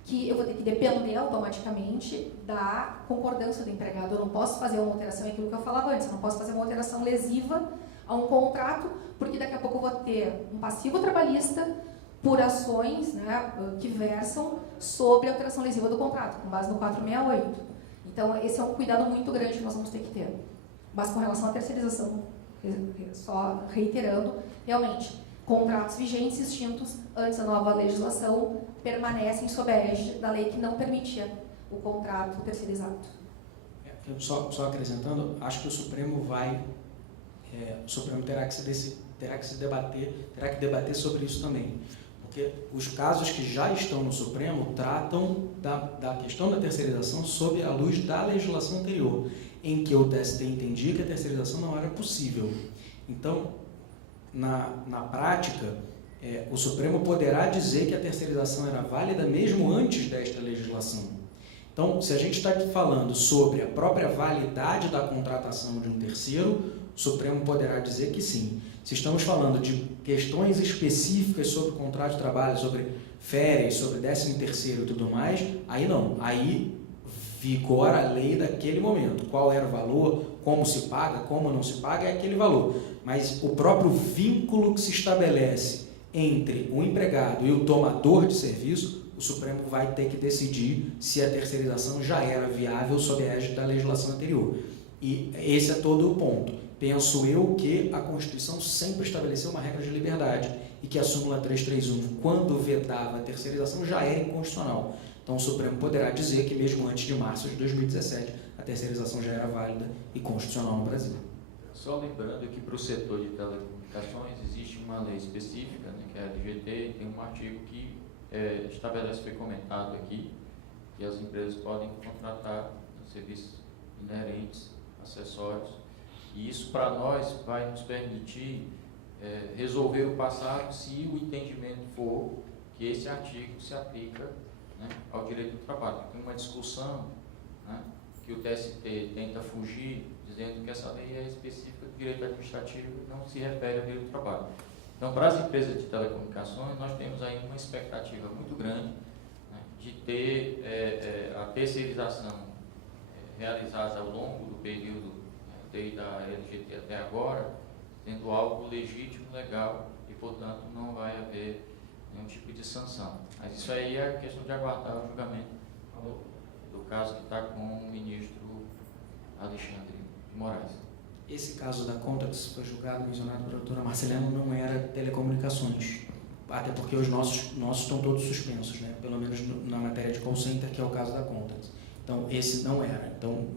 que eu vou ter que depender automaticamente da concordância do empregado. Eu não posso fazer uma alteração, é aquilo que eu falava antes, eu não posso fazer uma alteração lesiva a um contrato, porque daqui a pouco eu vou ter um passivo trabalhista por ações, né, que versam sobre a alteração lesiva do contrato, com base no 468. Então, esse é um cuidado muito grande que nós vamos ter que ter. Mas com relação à terceirização, só reiterando, realmente, contratos vigentes extintos antes da nova legislação permanecem sob a égide da lei que não permitia o contrato terceirizado. Só acrescentando, acho que o Supremo terá que debater sobre isso também. Porque os casos que já estão no Supremo tratam da questão da terceirização sob a luz da legislação anterior, em que o TST entendia que a terceirização não era possível. Então, na prática, o Supremo poderá dizer que a terceirização era válida mesmo antes desta legislação. Então, se a gente está falando sobre a própria validade da contratação de um terceiro, o Supremo poderá dizer que sim. Se estamos falando de questões específicas sobre contrato de trabalho, sobre férias, sobre 13º e tudo mais, aí não. Aí vigora a lei daquele momento. Qual era o valor, como se paga, como não se paga, é aquele valor. Mas o próprio vínculo que se estabelece entre o empregado e o tomador de serviço, o Supremo vai ter que decidir se a terceirização já era viável sob a égide da legislação anterior. E esse é todo o ponto. Penso eu que a Constituição sempre estabeleceu uma regra de liberdade e que a súmula 331, quando vedava a terceirização, já era inconstitucional. Então o Supremo poderá dizer que mesmo antes de março de 2017, a terceirização já era válida e constitucional no Brasil. Só lembrando que para o setor de telecomunicações existe uma lei específica, né, que é a LGT, e tem um artigo que estabelece, foi comentado aqui, que as empresas podem contratar serviços inerentes, acessórios, e isso para nós vai nos permitir resolver o passado se o entendimento for que esse artigo se aplica, né, ao direito do trabalho. Tem uma discussão, né, que o TST tenta fugir, dizendo que essa lei é específica do direito administrativo e não se refere ao direito do trabalho. Então, para as empresas de telecomunicações, nós temos aí uma expectativa muito grande, né, de ter a terceirização realizada ao longo do período, desde a LGT até agora, tendo algo legítimo, legal, e, portanto, não vai haver nenhum tipo de sanção. Mas isso aí é questão de aguardar o julgamento do caso que está com o ministro Alexandre de Moraes. Esse caso da Contax foi julgado, mencionado pela doutora Marcelino, não era telecomunicações, até porque os nossos estão todos suspensos, né? Pelo menos na matéria de call center, que é o caso da Contax. Então, esse não era. Então,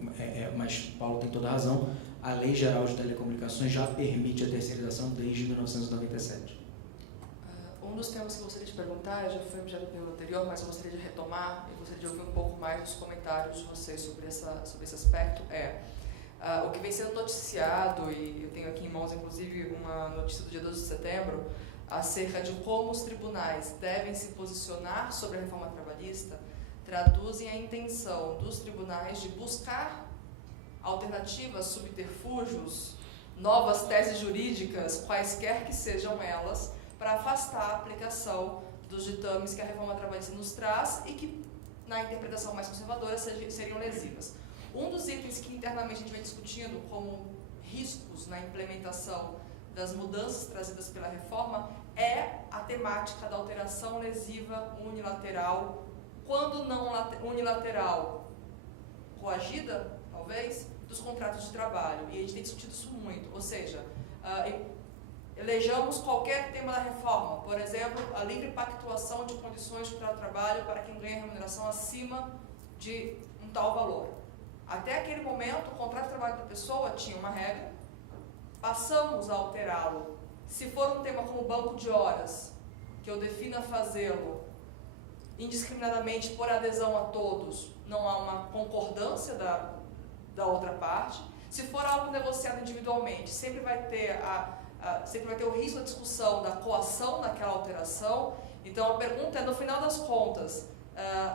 mas Paulo tem toda a razão, a Lei Geral de Telecomunicações já permite a terceirização desde 1997. Um dos temas que eu gostaria de perguntar, já foi objeto da pergunta anterior, mas eu gostaria de retomar e gostaria de ouvir um pouco mais dos comentários de vocês sobre esse aspecto, o que vem sendo noticiado, e eu tenho aqui em mãos, inclusive, uma notícia do dia 12 de setembro, acerca de como os tribunais devem se posicionar sobre a reforma trabalhista, traduzem a intenção dos tribunais de buscar alternativas, subterfúgios novas teses jurídicas, quaisquer que sejam elas, para afastar a aplicação dos ditames que a reforma trabalhista nos traz e que, na interpretação mais conservadora, seriam lesivas. Um dos itens que internamente a gente vem discutindo como riscos na implementação das mudanças trazidas pela reforma é a temática da alteração lesiva unilateral, quando não unilateral, coagida, talvez, dos contratos de trabalho. E a gente tem discutido isso muito, ou seja, elejamos qualquer tema da reforma, por exemplo, a livre pactuação de condições de contrato de trabalho para quem ganha remuneração acima de um tal valor. Até aquele momento, o contrato de trabalho da pessoa tinha uma regra, passamos a alterá-lo. Se for um tema como banco de horas, que eu defina fazê-lo indiscriminadamente por adesão a todos, não há uma concordância da outra parte. Se for algo negociado individualmente, sempre vai ter o risco da discussão da coação naquela alteração. Então a pergunta é, no final das contas,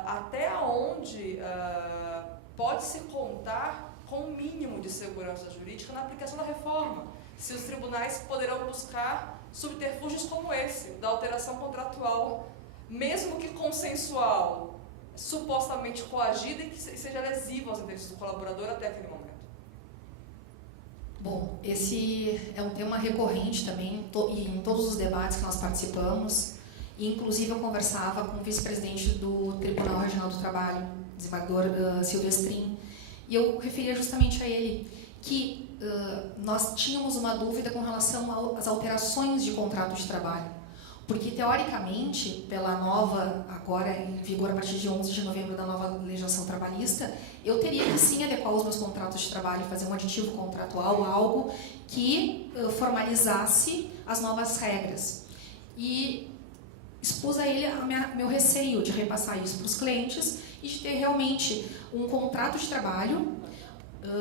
até onde pode-se contar com um mínimo de segurança jurídica na aplicação da reforma? Se os tribunais poderão buscar subterfúgios como esse, da alteração contratual, mesmo que consensual, supostamente coagida e que seja lesiva aos interesses do colaborador até aquele momento. Bom, esse é um tema recorrente também em todos os debates que nós participamos. E, inclusive, eu conversava com o vice-presidente do Tribunal Regional do Trabalho, desembargador Silvestrin, e eu referia justamente a ele que nós tínhamos uma dúvida com relação às alterações de contrato de trabalho. Porque, teoricamente, pela nova, agora em vigor a partir de 11 de novembro da nova legislação trabalhista, eu teria que sim adequar os meus contratos de trabalho, fazer um aditivo contratual, algo que formalizasse as novas regras. E expus a ele meu receio de repassar isso para os clientes e de ter realmente um contrato de trabalho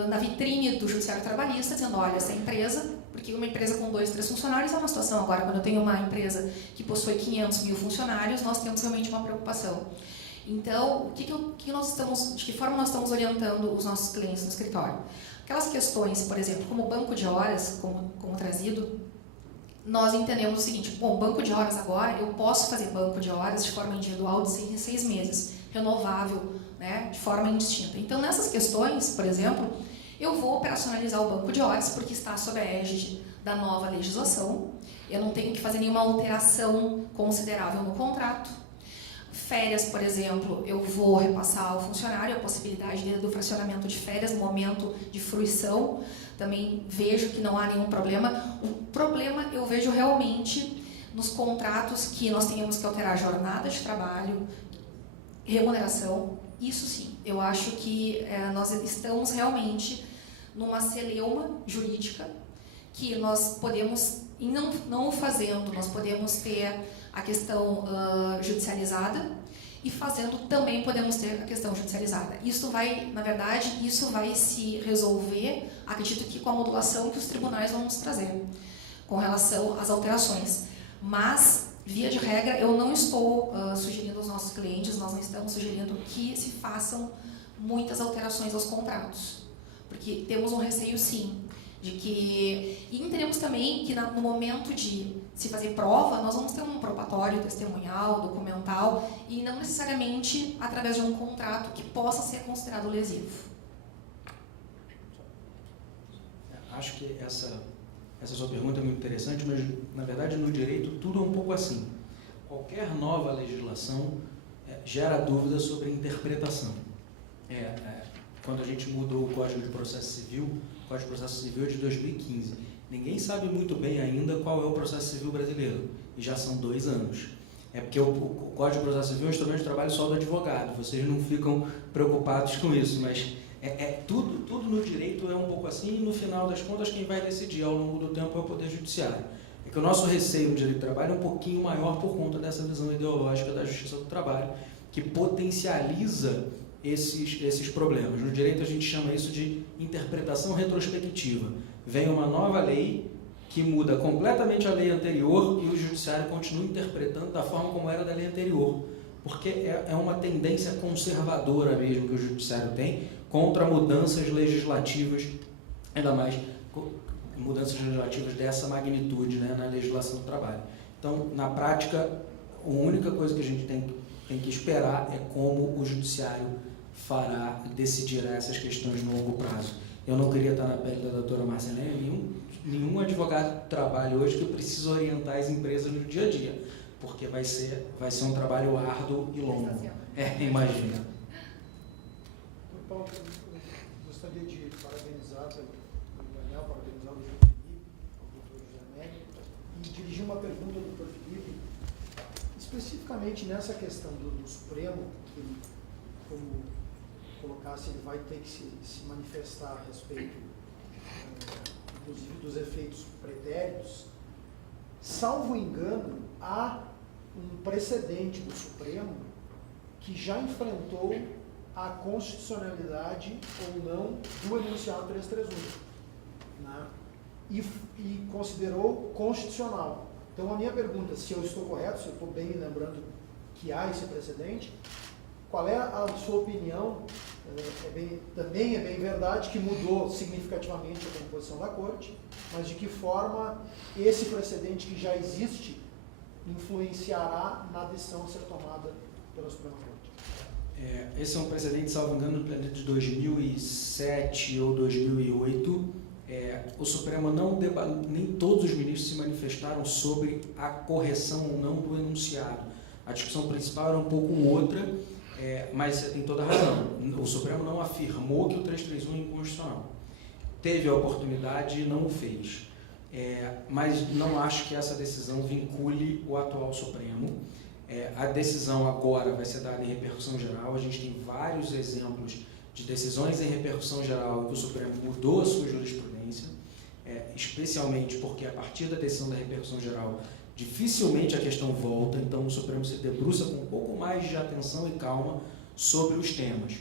na vitrine do Judiciário Trabalhista, dizendo, olha, essa empresa, porque uma empresa com 2, 3 funcionários é uma situação. Agora, quando eu tenho uma empresa que possui 500 mil funcionários, nós temos realmente uma preocupação. Então, de que forma nós estamos orientando os nossos clientes no escritório? Aquelas questões, por exemplo, como banco de horas, como trazido, nós entendemos o seguinte, bom, banco de horas agora, eu posso fazer banco de horas de forma individual de 6 em 6 meses, renovável, né, de forma indistinta. Então, nessas questões, por exemplo, eu vou operacionalizar o banco de horas porque está sob a égide da nova legislação, eu não tenho que fazer nenhuma alteração considerável no contrato. Férias, por exemplo, eu vou repassar ao funcionário a possibilidade do fracionamento de férias no momento de fruição. Também vejo que não há nenhum problema. O problema eu vejo realmente nos contratos que nós tenhamos que alterar jornada de trabalho, remuneração. Isso sim, eu acho que nós estamos realmente numa celeuma jurídica que nós podemos, e não o fazendo, nós podemos ter a questão judicializada e fazendo também podemos ter a questão judicializada. Isso vai, na verdade, isso vai se resolver, acredito que com a modulação que os tribunais vão nos trazer com relação às alterações. Mas, via de regra, eu não estou sugerindo aos nossos clientes, nós não estamos sugerindo que se façam muitas alterações aos contratos, porque temos um receio, sim, de que... E entendemos também que no momento de se fazer prova, nós vamos ter um probatório testemunhal, documental, e não necessariamente através de um contrato que possa ser considerado lesivo. Acho que essa sua pergunta é muito interessante, mas, na verdade, no direito, tudo é um pouco assim. Qualquer nova legislação gera dúvida sobre interpretação. Quando a gente mudou o Código de Processo Civil, o Código de Processo Civil é de 2015. Ninguém sabe muito bem ainda qual é o processo civil brasileiro, e já são 2 anos. É porque o Código de Processo Civil é um instrumento de trabalho só do advogado, vocês não ficam preocupados com isso, mas tudo no direito é um pouco assim, e no final das contas quem vai decidir ao longo do tempo é o Poder Judiciário. É que o nosso receio no direito do trabalho é um pouquinho maior por conta dessa visão ideológica da justiça do trabalho, que potencializa esses problemas. No direito a gente chama isso de interpretação retrospectiva. Vem uma nova lei que muda completamente a lei anterior e o judiciário continua interpretando da forma como era da lei anterior, porque é uma tendência conservadora mesmo que o judiciário tem contra mudanças legislativas, ainda mais mudanças legislativas dessa magnitude, né, na legislação do trabalho. Então, na prática, a única coisa que a gente tem que esperar é como o judiciário decidirá essas questões no longo prazo. Eu não queria estar na pele da doutora Marcelene, nenhum advogado trabalha hoje que precisa orientar as empresas no dia a dia, porque vai ser um trabalho árduo e longo. Imagina. Paulo, eu gostaria de parabenizar o Daniel, parabenizar o Dr. Felipe, o Dr. José Nery, e dirigir uma pergunta ao Dr. Felipe, especificamente nessa questão do Supremo, que ele, como colocasse, ele vai ter que se manifestar a respeito, inclusive, dos efeitos pretéritos. Salvo engano, há um precedente do Supremo que já enfrentou a constitucionalidade ou não do enunciado 331, né? E considerou constitucional. Então, a minha pergunta, se eu estou correto, se eu estou bem lembrando que há esse precedente, qual é a sua opinião? Também é bem verdade que mudou significativamente a composição da Corte, mas de que forma esse precedente que já existe influenciará na decisão a ser tomada pela Suprema Corte? Esse é um precedente, salvo engano, de 2007 ou 2008. O Supremo nem todos os ministros se manifestaram sobre a correção ou não do enunciado. A discussão principal era um pouco outra, mas tem toda a razão. O Supremo não afirmou que o 331 é inconstitucional. Teve a oportunidade e não o fez. Mas não acho que essa decisão vincule o atual Supremo. A decisão agora vai ser dada em repercussão geral. A gente tem vários exemplos de decisões em repercussão geral em que o Supremo mudou a sua jurisprudência, especialmente porque a partir da decisão da repercussão geral dificilmente a questão volta, então o Supremo se debruça com um pouco mais de atenção e calma sobre os temas.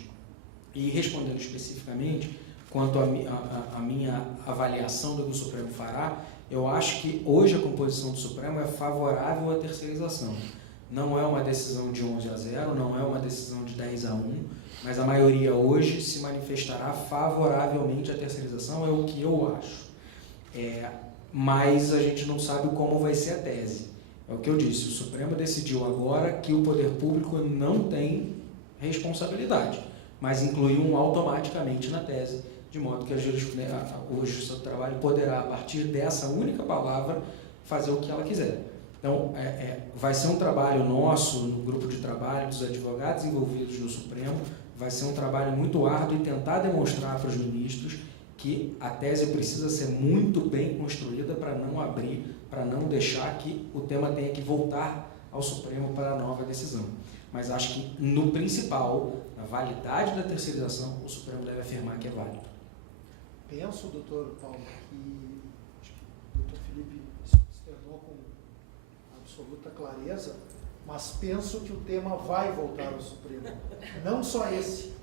E respondendo especificamente, quanto à minha avaliação do que o Supremo fará, eu acho que hoje a composição do Supremo é favorável à terceirização. Não é uma decisão de 11-0, não é uma decisão de 10-1, mas a maioria hoje se manifestará favoravelmente à terceirização, é o que eu acho. Mas a gente não sabe como vai ser a tese. É o que eu disse, o Supremo decidiu agora que o poder público não tem responsabilidade, mas incluiu automaticamente na tese, de modo que o Justiça do Trabalho poderá, a partir dessa única palavra, fazer o que ela quiser. Então, vai ser um trabalho nosso, no grupo de trabalho dos advogados envolvidos no Supremo, vai ser um trabalho muito árduo e tentar demonstrar para os ministros que a tese precisa ser muito bem construída para não abrir, para não deixar que o tema tenha que voltar ao Supremo para a nova decisão. Mas acho que, no principal, a validade da terceirização, o Supremo deve afirmar que é válido. Penso, doutor Paulo, que o doutor Felipe externou com absoluta clareza, mas penso que o tema vai voltar ao Supremo. Não só esse,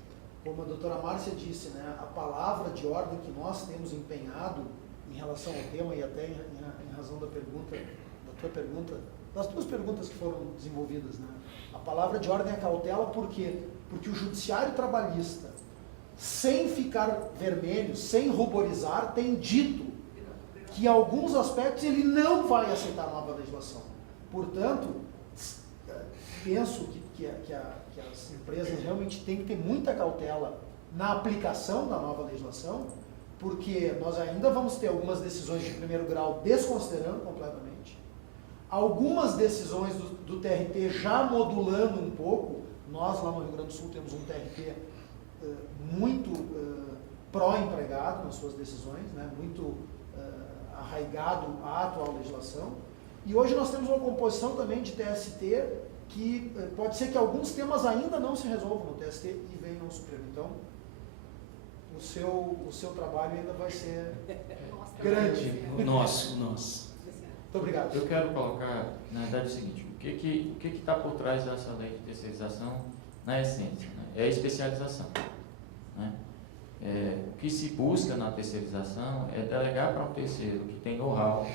como a doutora Márcia disse, né, a palavra de ordem que nós temos empenhado em relação ao tema e até em razão da tua pergunta, das duas perguntas que foram desenvolvidas, né? A palavra de ordem é cautela, por quê? Porque o judiciário trabalhista, sem ficar vermelho, sem ruborizar, tem dito que em alguns aspectos ele não vai aceitar a nova legislação. Portanto, penso que as empresas realmente têm que ter muita cautela na aplicação da nova legislação, porque nós ainda vamos ter algumas decisões de primeiro grau desconsiderando completamente, algumas decisões do TRT já modulando um pouco. Nós lá no Rio Grande do Sul temos um TRT muito pró-empregado nas suas decisões, né, muito arraigado à atual legislação. E hoje nós temos uma composição também de TST que pode ser que alguns temas ainda não se resolvam no TST e venham ao Supremo. Então, o seu trabalho ainda vai ser grande. Nosso. Muito obrigado. Eu quero colocar, na verdade, o seguinte: o que está por trás dessa lei de terceirização, na essência, né? É a especialização, né? O que se busca na terceirização é delegar para um terceiro que tem know-how,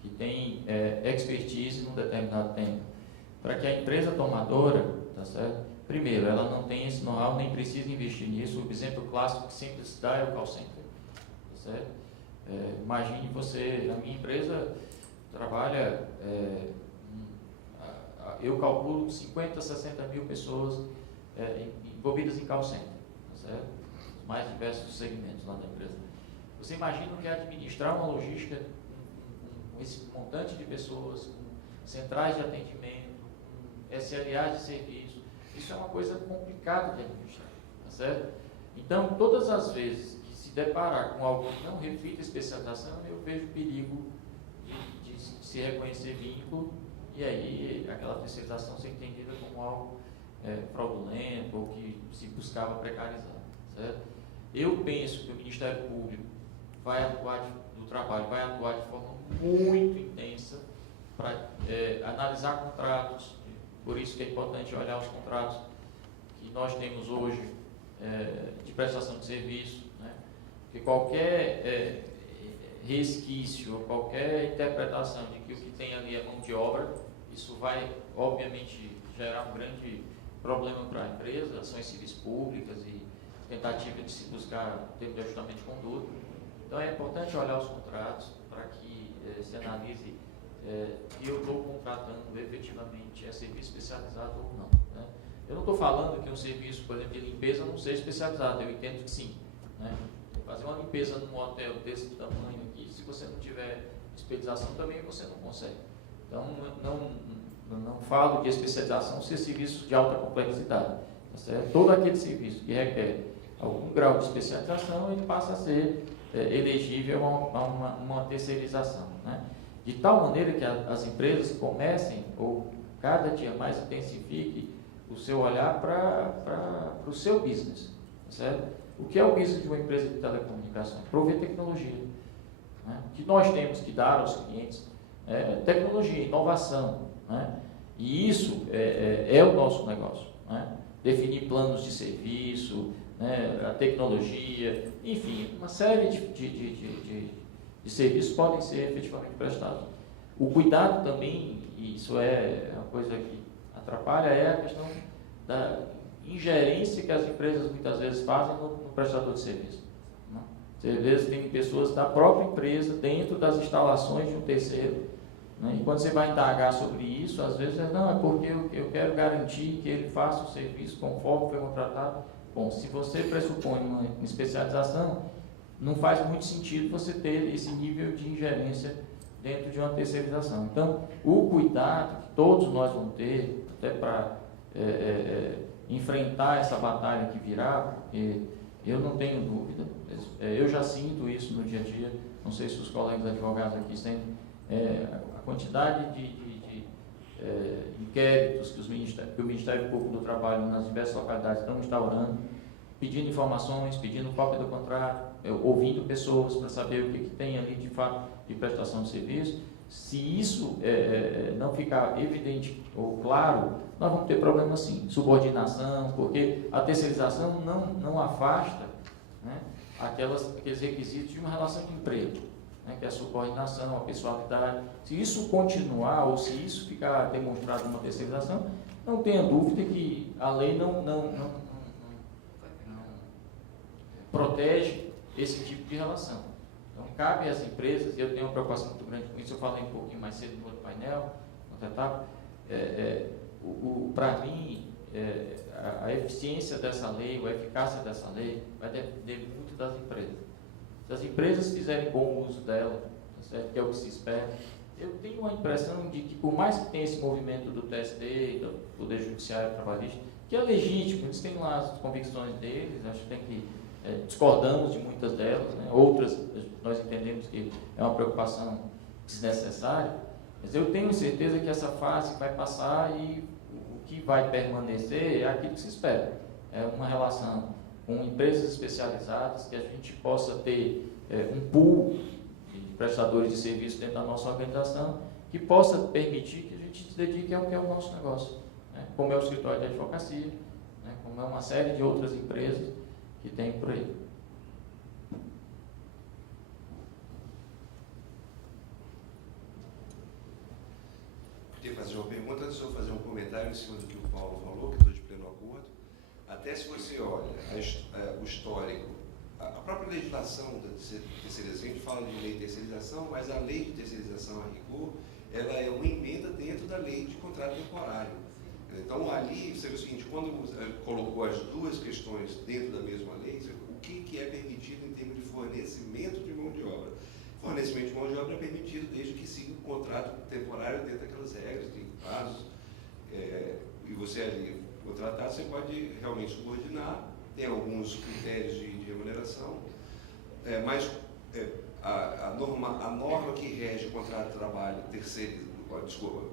que tem expertise num determinado tempo, para que a empresa tomadora, tá certo? Primeiro, ela não tem esse know-how, nem precisa investir nisso. O exemplo clássico que sempre se dá é o call center, tá certo? Imagine você, a minha empresa trabalha, eu calculo 50, 60 mil pessoas envolvidas em call center, tá certo? Os mais diversos segmentos lá da empresa. Você imagina o que é administrar uma logística com esse montante de pessoas, com centrais de atendimento, com SLA de serviço. Isso é uma coisa complicada de administrar, tá certo? Então, todas as vezes que se deparar com algo que não reflita especialização, eu vejo perigo de se reconhecer vínculo e aí aquela terceirização ser entendida como algo fraudulento ou que se buscava precarizar, certo? Eu penso que o Ministério Público vai atuar do trabalho, vai atuar de forma muito intensa para analisar contratos. Por isso que é importante olhar os contratos que nós temos hoje de prestação de serviço, né? Porque qualquer resquício ou qualquer interpretação de que o que tem ali é mão de obra, isso vai, obviamente, gerar um grande problema para a empresa, ações civis públicas e tentativa de se buscar termo de ajustamento de conduta. Então é importante olhar os contratos para que se analise que eu estou contratando efetivamente serviço especializado ou não, né? Eu não estou falando que um serviço, por exemplo, de limpeza não seja especializado, eu entendo que sim, né? Fazer uma limpeza num hotel desse tamanho aqui, se você não tiver especialização também você não consegue. Então não falo de especialização ser serviço de alta complexidade, tá certo? Todo aquele serviço que requer algum grau de especialização, ele passa a ser elegível a uma terceirização, né? De tal maneira que as empresas comecem, ou cada dia mais intensifique o seu olhar para o seu business, certo? O que é o business de uma empresa de telecomunicação? Prover tecnologia, né? O que nós temos que dar aos clientes é tecnologia, inovação, né? E isso é o nosso negócio, né? Definir planos de serviço, né? A tecnologia, enfim, uma série de serviços podem ser efetivamente prestados. O cuidado também, e isso é uma coisa que atrapalha, é a questão da ingerência que as empresas muitas vezes fazem no prestador de serviço, né? Às vezes tem pessoas da própria empresa dentro das instalações de um terceiro, né? E quando você vai indagar sobre isso, às vezes não, é porque eu quero garantir que ele faça o serviço conforme foi contratado. Bom, se você pressupõe uma especialização, não faz muito sentido você ter esse nível de ingerência dentro de uma terceirização. Então, o cuidado que todos nós vamos ter, até para enfrentar essa batalha que virá, porque eu não tenho dúvida, eu já sinto isso no dia a dia, não sei se os colegas advogados aqui sentem, a quantidade de inquéritos que o Ministério Público do Trabalho nas diversas localidades estão instaurando, pedindo informações, pedindo cópia do contrato, ouvindo pessoas para saber o que tem ali de fato de prestação de serviço. Se isso não ficar evidente ou claro, nós vamos ter problema sim, subordinação, porque a terceirização não afasta, né, aqueles requisitos de uma relação de emprego, né, que é a subordinação, a pessoalidade. Se isso continuar ou se isso ficar demonstrado numa terceirização, não tenha dúvida que a lei não protege esse tipo de relação. Então, cabe às empresas, e eu tenho uma preocupação muito grande com isso, eu falei um pouquinho mais cedo no outro painel, outra etapa, para mim, a eficiência dessa lei, ou a eficácia dessa lei, vai depender muito das empresas. Se as empresas fizerem bom uso dela, certo? Que é o que se espera, eu tenho uma impressão de que, por mais que tenha esse movimento do TST, do Poder Judiciário Trabalhista, que é legítimo, eles têm lá as convicções deles, acho que tem que discordamos de muitas delas, né? Outras nós entendemos que é uma preocupação desnecessária, mas eu tenho certeza que essa fase vai passar e o que vai permanecer é aquilo que se espera. É uma relação com empresas especializadas, que a gente possa ter um pool de prestadores de serviço dentro da nossa organização, que possa permitir que a gente se dedique ao que é o nosso negócio, né? Como é o escritório de advocacia, né? Como é uma série de outras empresas que tem por aí. Queria fazer uma pergunta, antes de eu fazer um comentário em cima do que o Paulo falou, que estou de pleno acordo. Até se você olha o histórico a própria legislação da terceirização, a gente fala de lei de terceirização, mas a lei de terceirização, a rigor, ela é uma emenda dentro da lei de contrato temporário. Então, ali, você vê o seguinte, quando colocou as duas questões dentro da mesma lei, o que é permitido em termos de fornecimento de mão de obra? Fornecimento de mão de obra é permitido desde que siga o contrato temporário dentro daquelas regras, tem prazos, e você ali, contratado, você pode realmente subordinar, tem alguns critérios de remuneração, mas a norma que rege o contrato de trabalho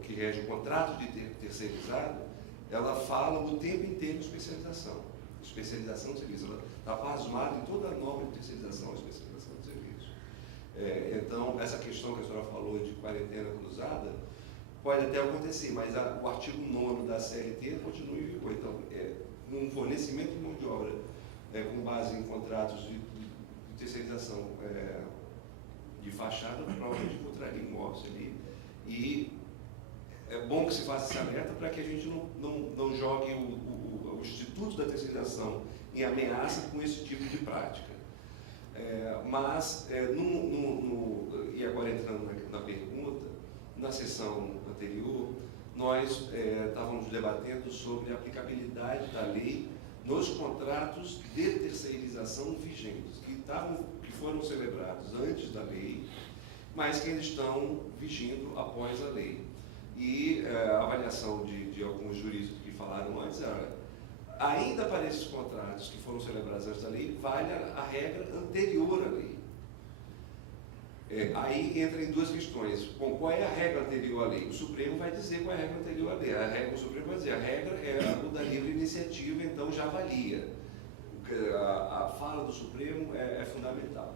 que rege o contrato de terceirizado, ela fala o tempo inteiro de especialização. Especialização de serviço. Ela está plasmada em toda a norma de terceirização e especialização de serviço. Então, essa questão que a senhora falou de quarentena cruzada, pode até acontecer, mas o artigo 9º da CLT continua em vigor. Então, um fornecimento de mão de obra com base em contratos de terceirização de fachada, provavelmente encontraria imóveis ali. E é bom que se faça esse alerta para que a gente não jogue o Instituto da Terceirização em ameaça com esse tipo de prática. E agora entrando na pergunta, na sessão anterior, nós estávamos debatendo sobre a aplicabilidade da lei nos contratos de terceirização vigentes, que foram celebrados antes da lei, mas que ainda estão vigindo após a lei. E a avaliação de alguns juristas que falaram antes era, ainda para esses contratos que foram celebrados antes da lei, vale a regra anterior à lei. Aí entra em duas questões. Bom, qual é a regra anterior à lei? O Supremo vai dizer qual é a regra anterior à lei. O Supremo vai dizer, a regra é o da livre iniciativa, então já valia. A fala do Supremo é fundamental.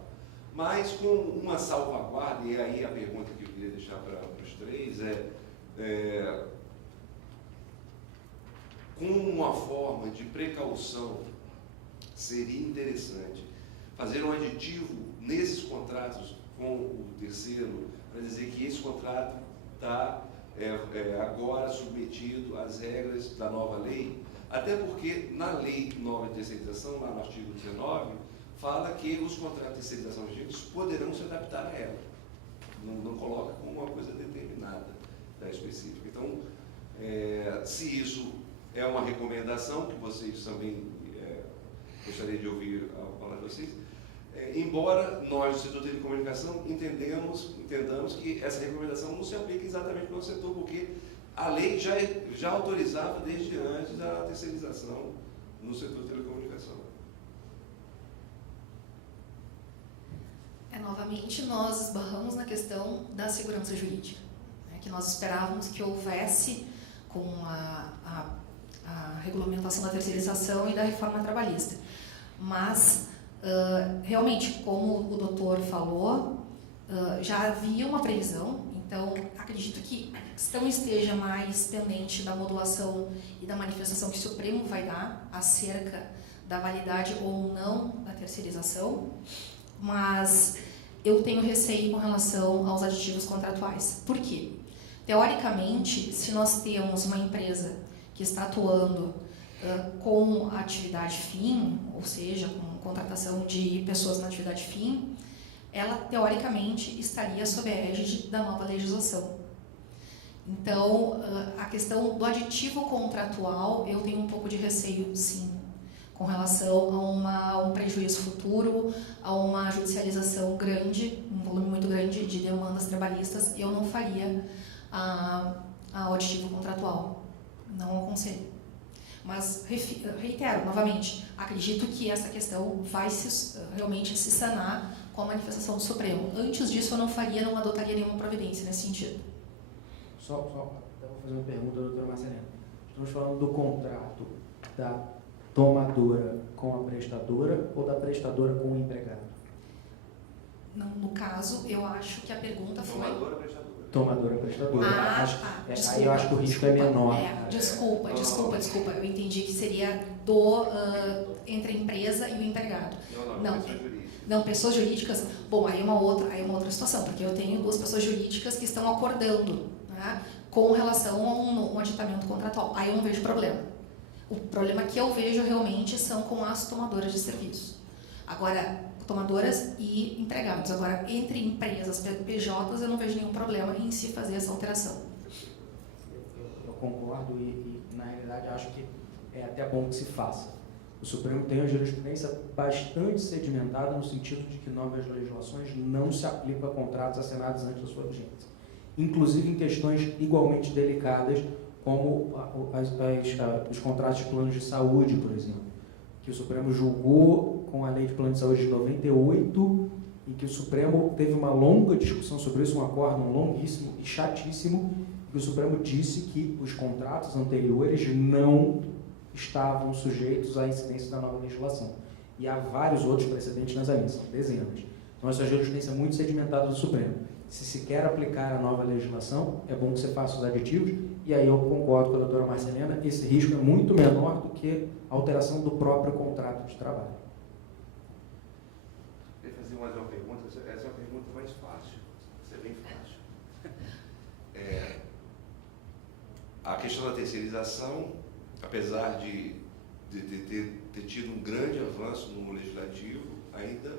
Mas com uma salvaguarda, e aí a pergunta que eu queria deixar para os três com uma forma de precaução, seria interessante fazer um aditivo nesses contratos com o terceiro, para dizer que esse contrato está agora submetido às regras da nova lei, até porque na lei nova de terceirização, lá no artigo 19, fala que os contratos de terceirização vigentes poderão se adaptar a ela. Não coloca como uma coisa determinada, específica. Então, se isso é uma recomendação, que vocês também gostaria de ouvir a palavra de vocês, embora nós, do setor de telecomunicação, entendamos que essa recomendação não se aplica exatamente no setor, porque a lei já autorizava desde antes a terceirização no setor de telecomunicação. Novamente, nós esbarramos na questão da segurança jurídica, que nós esperávamos que houvesse com a regulamentação da terceirização e da reforma trabalhista. Mas, realmente, como o doutor falou, já havia uma previsão, então acredito que a questão esteja mais pendente da modulação e da manifestação que o Supremo vai dar acerca da validade ou não da terceirização, mas eu tenho receio com relação aos aditivos contratuais. Por quê? Teoricamente, se nós temos uma empresa que está atuando com atividade fim, ou seja, com contratação de pessoas na atividade fim, ela, teoricamente, estaria sob a égide da nova legislação. Então, a questão do aditivo contratual, eu tenho um pouco de receio, sim, com relação a um prejuízo futuro, a uma judicialização grande, um volume muito grande de demandas trabalhistas, eu não faria o aditivo contratual. Não aconselho. Mas, reitero, novamente, acredito que essa questão vai realmente se sanar com a manifestação do Supremo. Antes disso, eu não adotaria nenhuma providência nesse sentido. Só vou fazer uma pergunta, doutora Marcelina. Estamos falando do contrato da tomadora com a prestadora ou da prestadora com o empregado? Não, no caso, eu acho que a pergunta foi... Tomadora, prestadora. Tomadora, prestadora. Desculpa, aí eu acho que o risco é menor. Desculpa. Eu entendi que seria entre a empresa e o empregado. Não, pessoas jurídicas. Bom, aí é uma outra situação, porque eu tenho duas pessoas jurídicas que estão acordando, né, com relação a um aditamento contratual. Aí eu não vejo problema. O problema que eu vejo realmente são com as tomadoras de serviço. Agora, tomadoras e empregados. Agora, entre empresas, PJs, eu não vejo nenhum problema em se fazer essa alteração. Eu concordo e, na realidade, acho que é até bom que se faça. O Supremo tem uma jurisprudência bastante sedimentada no sentido de que novas legislações não se aplicam a contratos assinados antes da sua vigência. Inclusive em questões igualmente delicadas, como os contratos de planos de saúde, por exemplo, que o Supremo julgou com a Lei de Plano de Saúde de 98, em que o Supremo teve uma longa discussão sobre isso, um acórdão longuíssimo e chatíssimo, e o Supremo disse que os contratos anteriores não estavam sujeitos à incidência da nova legislação. E há vários outros precedentes nessa linha, são dezenas. Então, essa jurisprudência é muito sedimentada do Supremo. Se se quer aplicar a nova legislação, é bom que você faça os aditivos, e aí eu concordo com a doutora Marcelena, esse risco é muito menor do que a alteração do próprio contrato de trabalho. Eu ia fazer mais uma pergunta, essa é uma pergunta mais fácil, essa é bem fácil. A questão da terceirização, apesar de ter tido um grande avanço no legislativo, ainda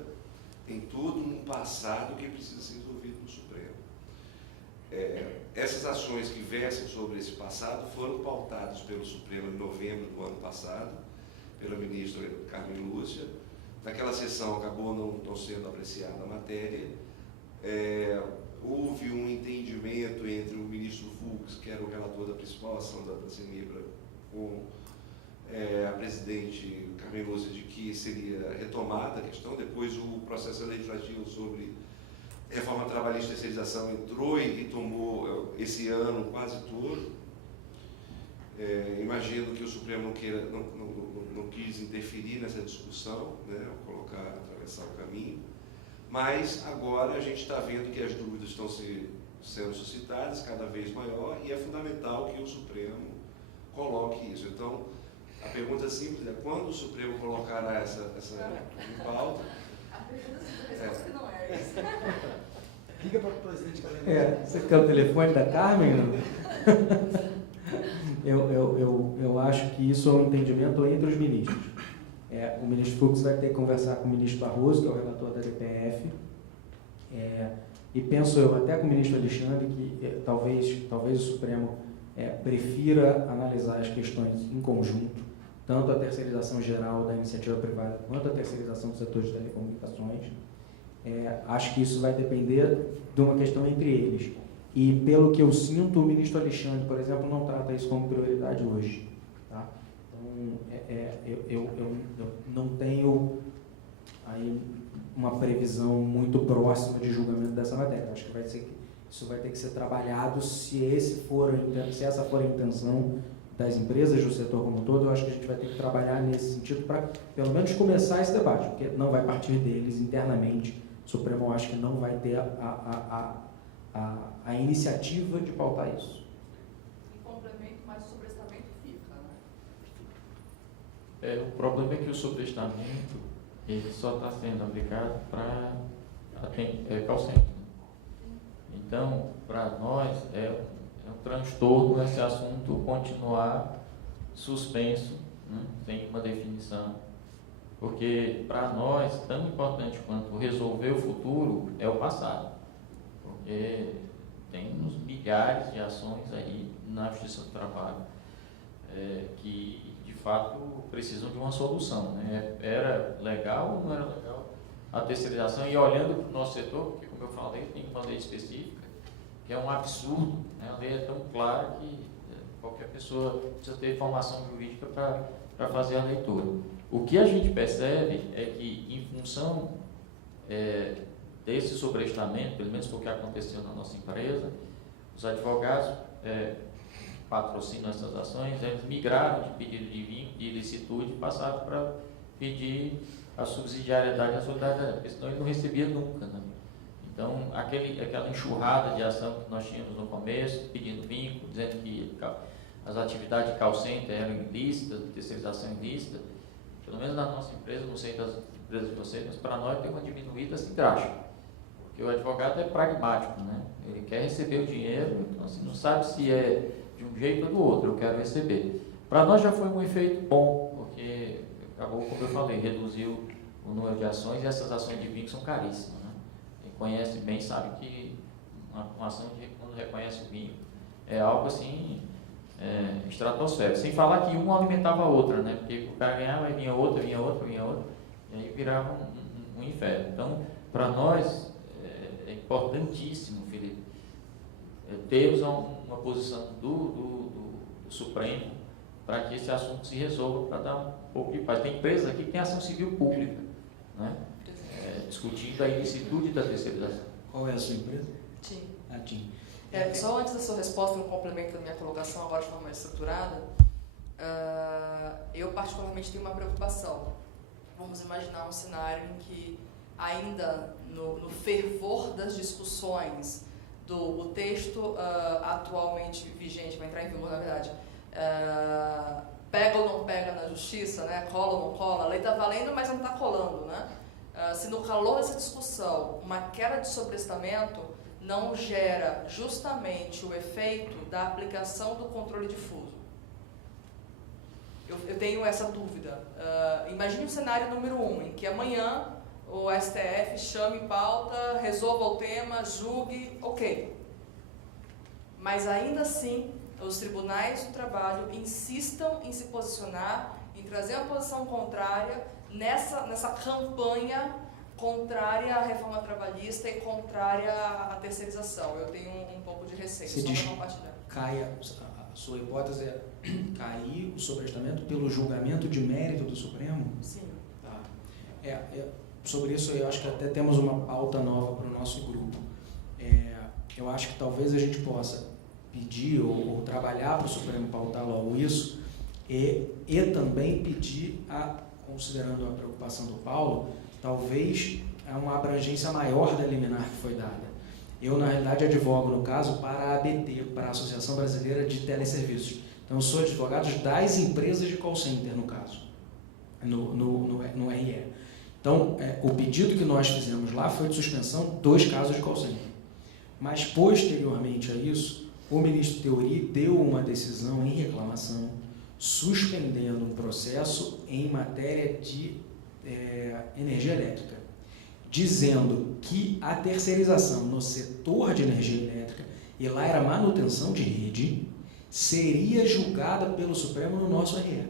tem todo um passado que precisa ser resolvido no Supremo. Essas ações que versam sobre esse passado foram pautadas pelo Supremo em novembro do ano passado, pela ministra Carmen Lúcia. Naquela sessão acabou não sendo apreciada a matéria. Houve um entendimento entre o ministro Fux, que era o relator da principal ação da CENIBRA, com a presidente Carmen Lúcia, de que seria retomada a questão. Depois o processo legislativo sobre reforma trabalhista e terceirização entrou e tomou esse ano quase todo. Imagino que o Supremo não quis interferir nessa discussão, né, atravessar o caminho, mas agora a gente está vendo que as dúvidas estão sendo suscitadas cada vez maior e é fundamental que o Supremo coloque isso. Então, a pergunta simples é: quando o Supremo colocará essa em pauta? A resposta não é essa. Liga para o presidente Calendar. Você quer o telefone da Carmen? Eu acho que isso é um entendimento entre os ministros. O ministro Fux vai ter que conversar com o ministro Barroso, que é o relator da DPF, e penso eu, até com o ministro Alexandre, que talvez o Supremo prefira analisar as questões em conjunto, tanto a terceirização geral da iniciativa privada quanto a terceirização do setor de telecomunicações. Acho que isso vai depender de uma questão entre eles. E, pelo que eu sinto, o ministro Alexandre, por exemplo, não trata isso como prioridade hoje. Tá? Então, eu não tenho aí uma previsão muito próxima de julgamento dessa matéria. Acho que isso vai ter que ser trabalhado se essa for a intenção das empresas, do setor como um todo. Eu acho que a gente vai ter que trabalhar nesse sentido para, pelo menos, começar esse debate, porque não vai partir deles internamente. O Supremo, eu acho que não vai ter a iniciativa de pautar isso. Em complemento, mas o sobrestamento fica, né? O problema é que o sobrestamento ele só está sendo aplicado para call center. Então, para nós, é um transtorno esse assunto continuar suspenso, né, sem uma definição. Porque, para nós, tão importante quanto resolver o futuro é o passado. Porque tem uns milhares de ações aí na Justiça do Trabalho que, de fato, precisam de uma solução. Né? Era legal ou não era legal a terceirização? E olhando para o nosso setor, porque, como eu falei, tem uma lei específica, que é um absurdo. Né? A lei é tão clara que qualquer pessoa precisa ter formação jurídica para fazer a leitura. O que a gente percebe é que, em função desse sobrestamento, pelo menos foi o que aconteceu na nossa empresa, os advogados patrocinam essas ações, eles migraram de pedido de vínculo, de ilicitude, passaram para pedir a subsidiariedade e a solidariedade, porque senão ele não recebia nunca. Né? Então, aquela enxurrada de ação que nós tínhamos no começo, pedindo vínculo, dizendo que as atividades de call center eram ilícitas, de terceirização ilícita, pelo menos na nossa empresa, não sei das empresas de vocês, mas para nós tem uma diminuída assim drástica. Porque o advogado é pragmático, né? Ele quer receber o dinheiro, então assim, não sabe se é de um jeito ou do outro, eu quero receber. Para nós já foi um efeito bom, porque acabou, como eu falei, reduziu o número de ações, e essas ações de vinho são caríssimas, né? Quem conhece bem sabe que uma ação quando reconhece o vinho é algo assim estratosférico. Sem falar que uma alimentava a outra, né? Porque o cara ganhava e vinha outra, e aí virava um inferno. Então, para nós, é importantíssimo, Felipe, termos uma posição do Supremo para que esse assunto se resolva, para dar um pouco de paz. Tem empresas aqui que tem ação civil pública, né? Discutindo a ilicitude da terceirização. Qual é a sua empresa? Tim. A TIM. Só antes da sua resposta, um complemento da minha colocação, agora de forma mais estruturada, eu particularmente tenho uma preocupação. Vamos imaginar um cenário em que, ainda no fervor das discussões o texto atualmente vigente, vai entrar em vigor, na verdade, pega ou não pega na justiça, né? Cola ou não cola, a lei está valendo, mas não está colando, né? Se no calor dessa discussão uma queda de sobrestamento não gera justamente o efeito da aplicação do controle difuso. Eu tenho essa dúvida. Imagine o cenário número 1, em que amanhã o STF chame pauta, resolva o tema, julgue, ok. Mas ainda assim, os tribunais do trabalho insistam em se posicionar, em trazer uma posição contrária nessa campanha contrária à reforma trabalhista e contrária à terceirização. Eu tenho um pouco de receio, Você só diz para compartilhar. A sua hipótese é cair o sobrestamento pelo julgamento de mérito do Supremo? Sim. Tá. Sobre isso eu acho que até temos uma pauta nova para o nosso grupo. Eu acho que talvez a gente possa pedir ou trabalhar para o Supremo pautar logo isso e também pedir, considerando a preocupação do Paulo, talvez uma abrangência maior da liminar que foi dada. Eu, na realidade, advogo, no caso, para a ABT, para a Associação Brasileira de Teleserviços. Então, eu sou advogado das empresas de call center, no caso, no RE. Então, o pedido que nós fizemos lá foi de suspensão dos casos de call center. Mas, posteriormente a isso, o ministro Teori deu uma decisão em reclamação, suspendendo um processo em matéria de energia elétrica, dizendo que a terceirização no setor de energia elétrica, e lá era manutenção de rede, seria julgada pelo Supremo no nosso RE.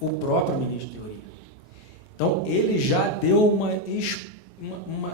O próprio ministro Teori. Então, ele já deu uma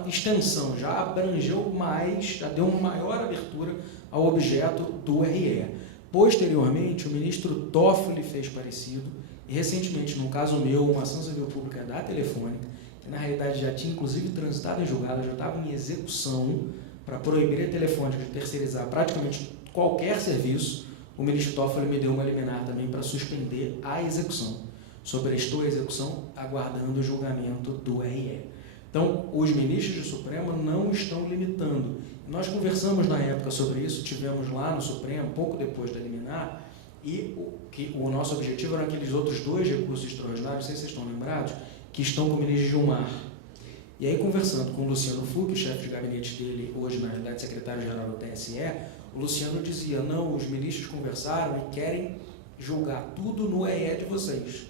extensão, já abrangeu mais, já deu uma maior abertura ao objeto do RE. Posteriormente, o ministro Toffoli fez parecido, e recentemente, num caso meu, uma ação civil pública da Telefônica, que na realidade já tinha inclusive transitado em julgado, já estava em execução para proibir a Telefônica de terceirizar praticamente qualquer serviço, o ministro Toffoli me deu uma liminar também para suspender a execução. Sobrestou a execução, aguardando o julgamento do RE. Então, os ministros do Supremo não estão limitando. Nós conversamos na época sobre isso, tivemos lá no Supremo, pouco depois da liminar, e o nosso objetivo eram aqueles outros 2 recursos extraordinários, não sei se vocês estão lembrados, que estão com o ministro Gilmar. E aí, conversando com o Luciano Fluch, o chefe de gabinete dele, hoje, na realidade, secretário-geral do TSE, o Luciano dizia, não, os ministros conversaram e querem julgar tudo no RE de vocês,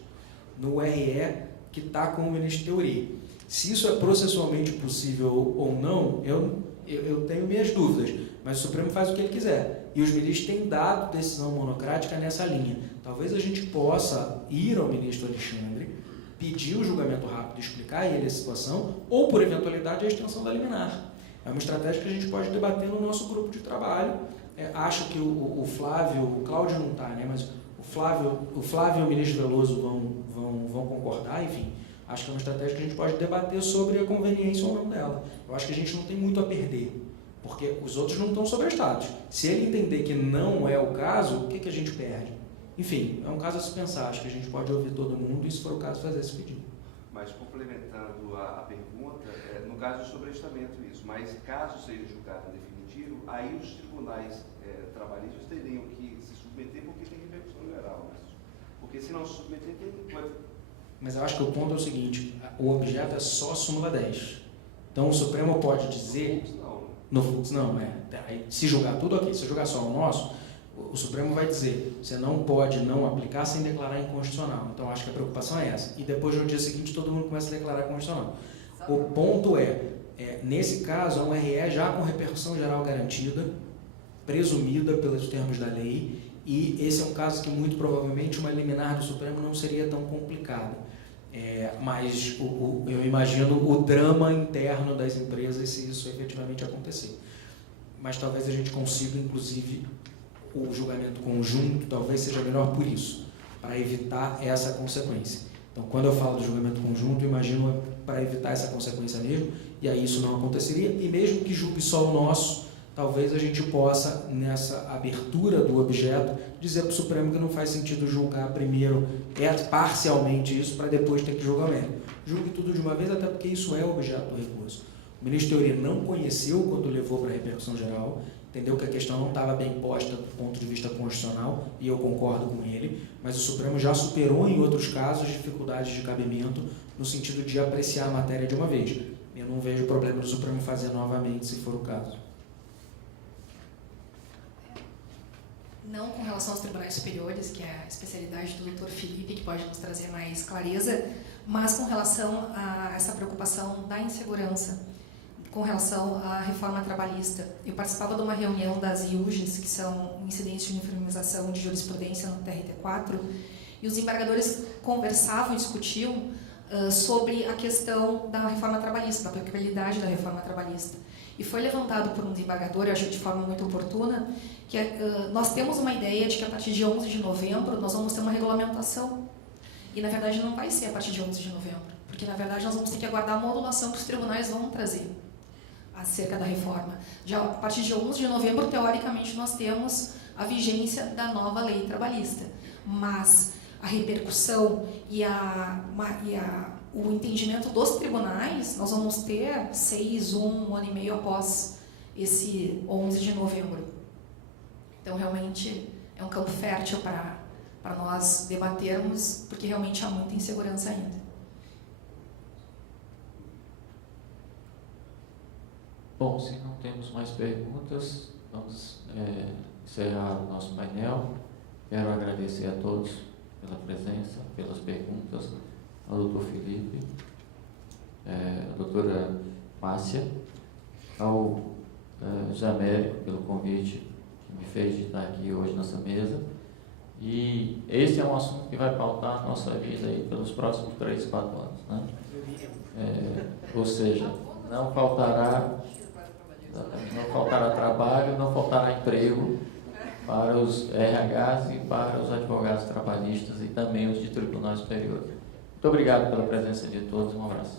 no RE que está com o ministro Teori. Se isso é processualmente possível ou não, eu tenho minhas dúvidas, mas o Supremo faz o que ele quiser. E os ministros têm dado decisão monocrática nessa linha. Talvez a gente possa ir ao ministro Alexandre, pedir o julgamento rápido, explicar a ele a situação, ou, por eventualidade, a extensão da liminar. É uma estratégia que a gente pode debater no nosso grupo de trabalho. Acho que o Flávio, o Cláudio não está, né? Mas o Flávio e o ministro Veloso vão concordar, enfim. Acho que é uma estratégia que a gente pode debater sobre a conveniência ou não dela. Eu acho que a gente não tem muito a perder, porque os outros não estão sobrestados. Se ele entender que não é o caso, o que a gente perde? Enfim, é um caso a se pensar. Acho que a gente pode ouvir todo mundo e, se for o caso, fazer esse pedido. Mas, complementando a pergunta, no caso do sobrestamento isso, mas caso seja julgado em definitivo, aí os tribunais trabalhistas teriam que se submeter porque tem repercussão geral. Porque se não se submeter, pode... Mas eu acho que o ponto é o seguinte, o objeto é só a súmula 10. Então o Supremo pode dizer... No fluxo não. Se julgar tudo, ok. Se julgar só o nosso, O Supremo vai dizer, você não pode não aplicar sem declarar inconstitucional. Então, acho que a preocupação é essa. E depois, no dia seguinte, todo mundo começa a declarar constitucional. O ponto nesse caso, é um RE já com repercussão geral garantida, presumida pelos termos da lei, e esse é um caso que, muito provavelmente, uma liminar do Supremo não seria tão complicada. Mas eu imagino o drama interno das empresas se isso efetivamente acontecer. Mas talvez a gente consiga, inclusive, o julgamento conjunto, talvez seja melhor por isso, para evitar essa consequência. Então, quando eu falo do julgamento conjunto, eu imagino para evitar essa consequência mesmo, e aí isso não aconteceria, e mesmo que julgue só o nosso, talvez a gente possa, nessa abertura do objeto, dizer para o Supremo que não faz sentido julgar primeiro parcialmente isso, para depois ter que julgar o mérito. Julgue tudo de uma vez, até porque isso é o objeto do recurso. O ministro Teori não conheceu quando levou para a repercussão geral, entendeu que a questão não estava bem posta do ponto de vista constitucional, e eu concordo com ele, mas o Supremo já superou em outros casos dificuldades de cabimento, no sentido de apreciar a matéria de uma vez. Eu não vejo problema do Supremo fazer novamente, se for o caso. Não com relação aos tribunais superiores, que é a especialidade do doutor Felipe, que pode nos trazer mais clareza, mas com relação a essa preocupação da insegurança, com relação à reforma trabalhista. Eu participava de uma reunião das IUGES, que são incidentes de uniformização de jurisprudência no TRT4, e os embargadores conversavam e discutiam sobre a questão da reforma trabalhista, da aplicabilidade da reforma trabalhista. E foi levantado por um desembargador, eu acho de forma muito oportuna, que nós temos uma ideia de que a partir de 11 de novembro nós vamos ter uma regulamentação. E, na verdade, não vai ser a partir de 11 de novembro, porque, na verdade, nós vamos ter que aguardar a modulação que os tribunais vão trazer acerca da reforma. Já a partir de 11 de novembro, teoricamente, nós temos a vigência da nova lei trabalhista. Mas a repercussão e o entendimento dos tribunais, nós vamos ter 6, um ano e meio após esse 11 de novembro. Então, realmente, é um campo fértil para nós debatermos, porque realmente há muita insegurança ainda. Bom, se não temos mais perguntas, vamos encerrar o nosso painel. Quero agradecer a todos pela presença, pelas perguntas, ao doutor Felipe, à doutora Márcia, ao Jamé pelo convite que me fez de estar aqui hoje nessa mesa. E esse é um assunto que vai pautar a nossa vida aí pelos próximos 3, 4 anos, né? Ou seja, não faltará trabalho, não faltará emprego para os RHs e para os advogados trabalhistas e também os de tribunal superior. Muito obrigado pela presença de todos, um abraço.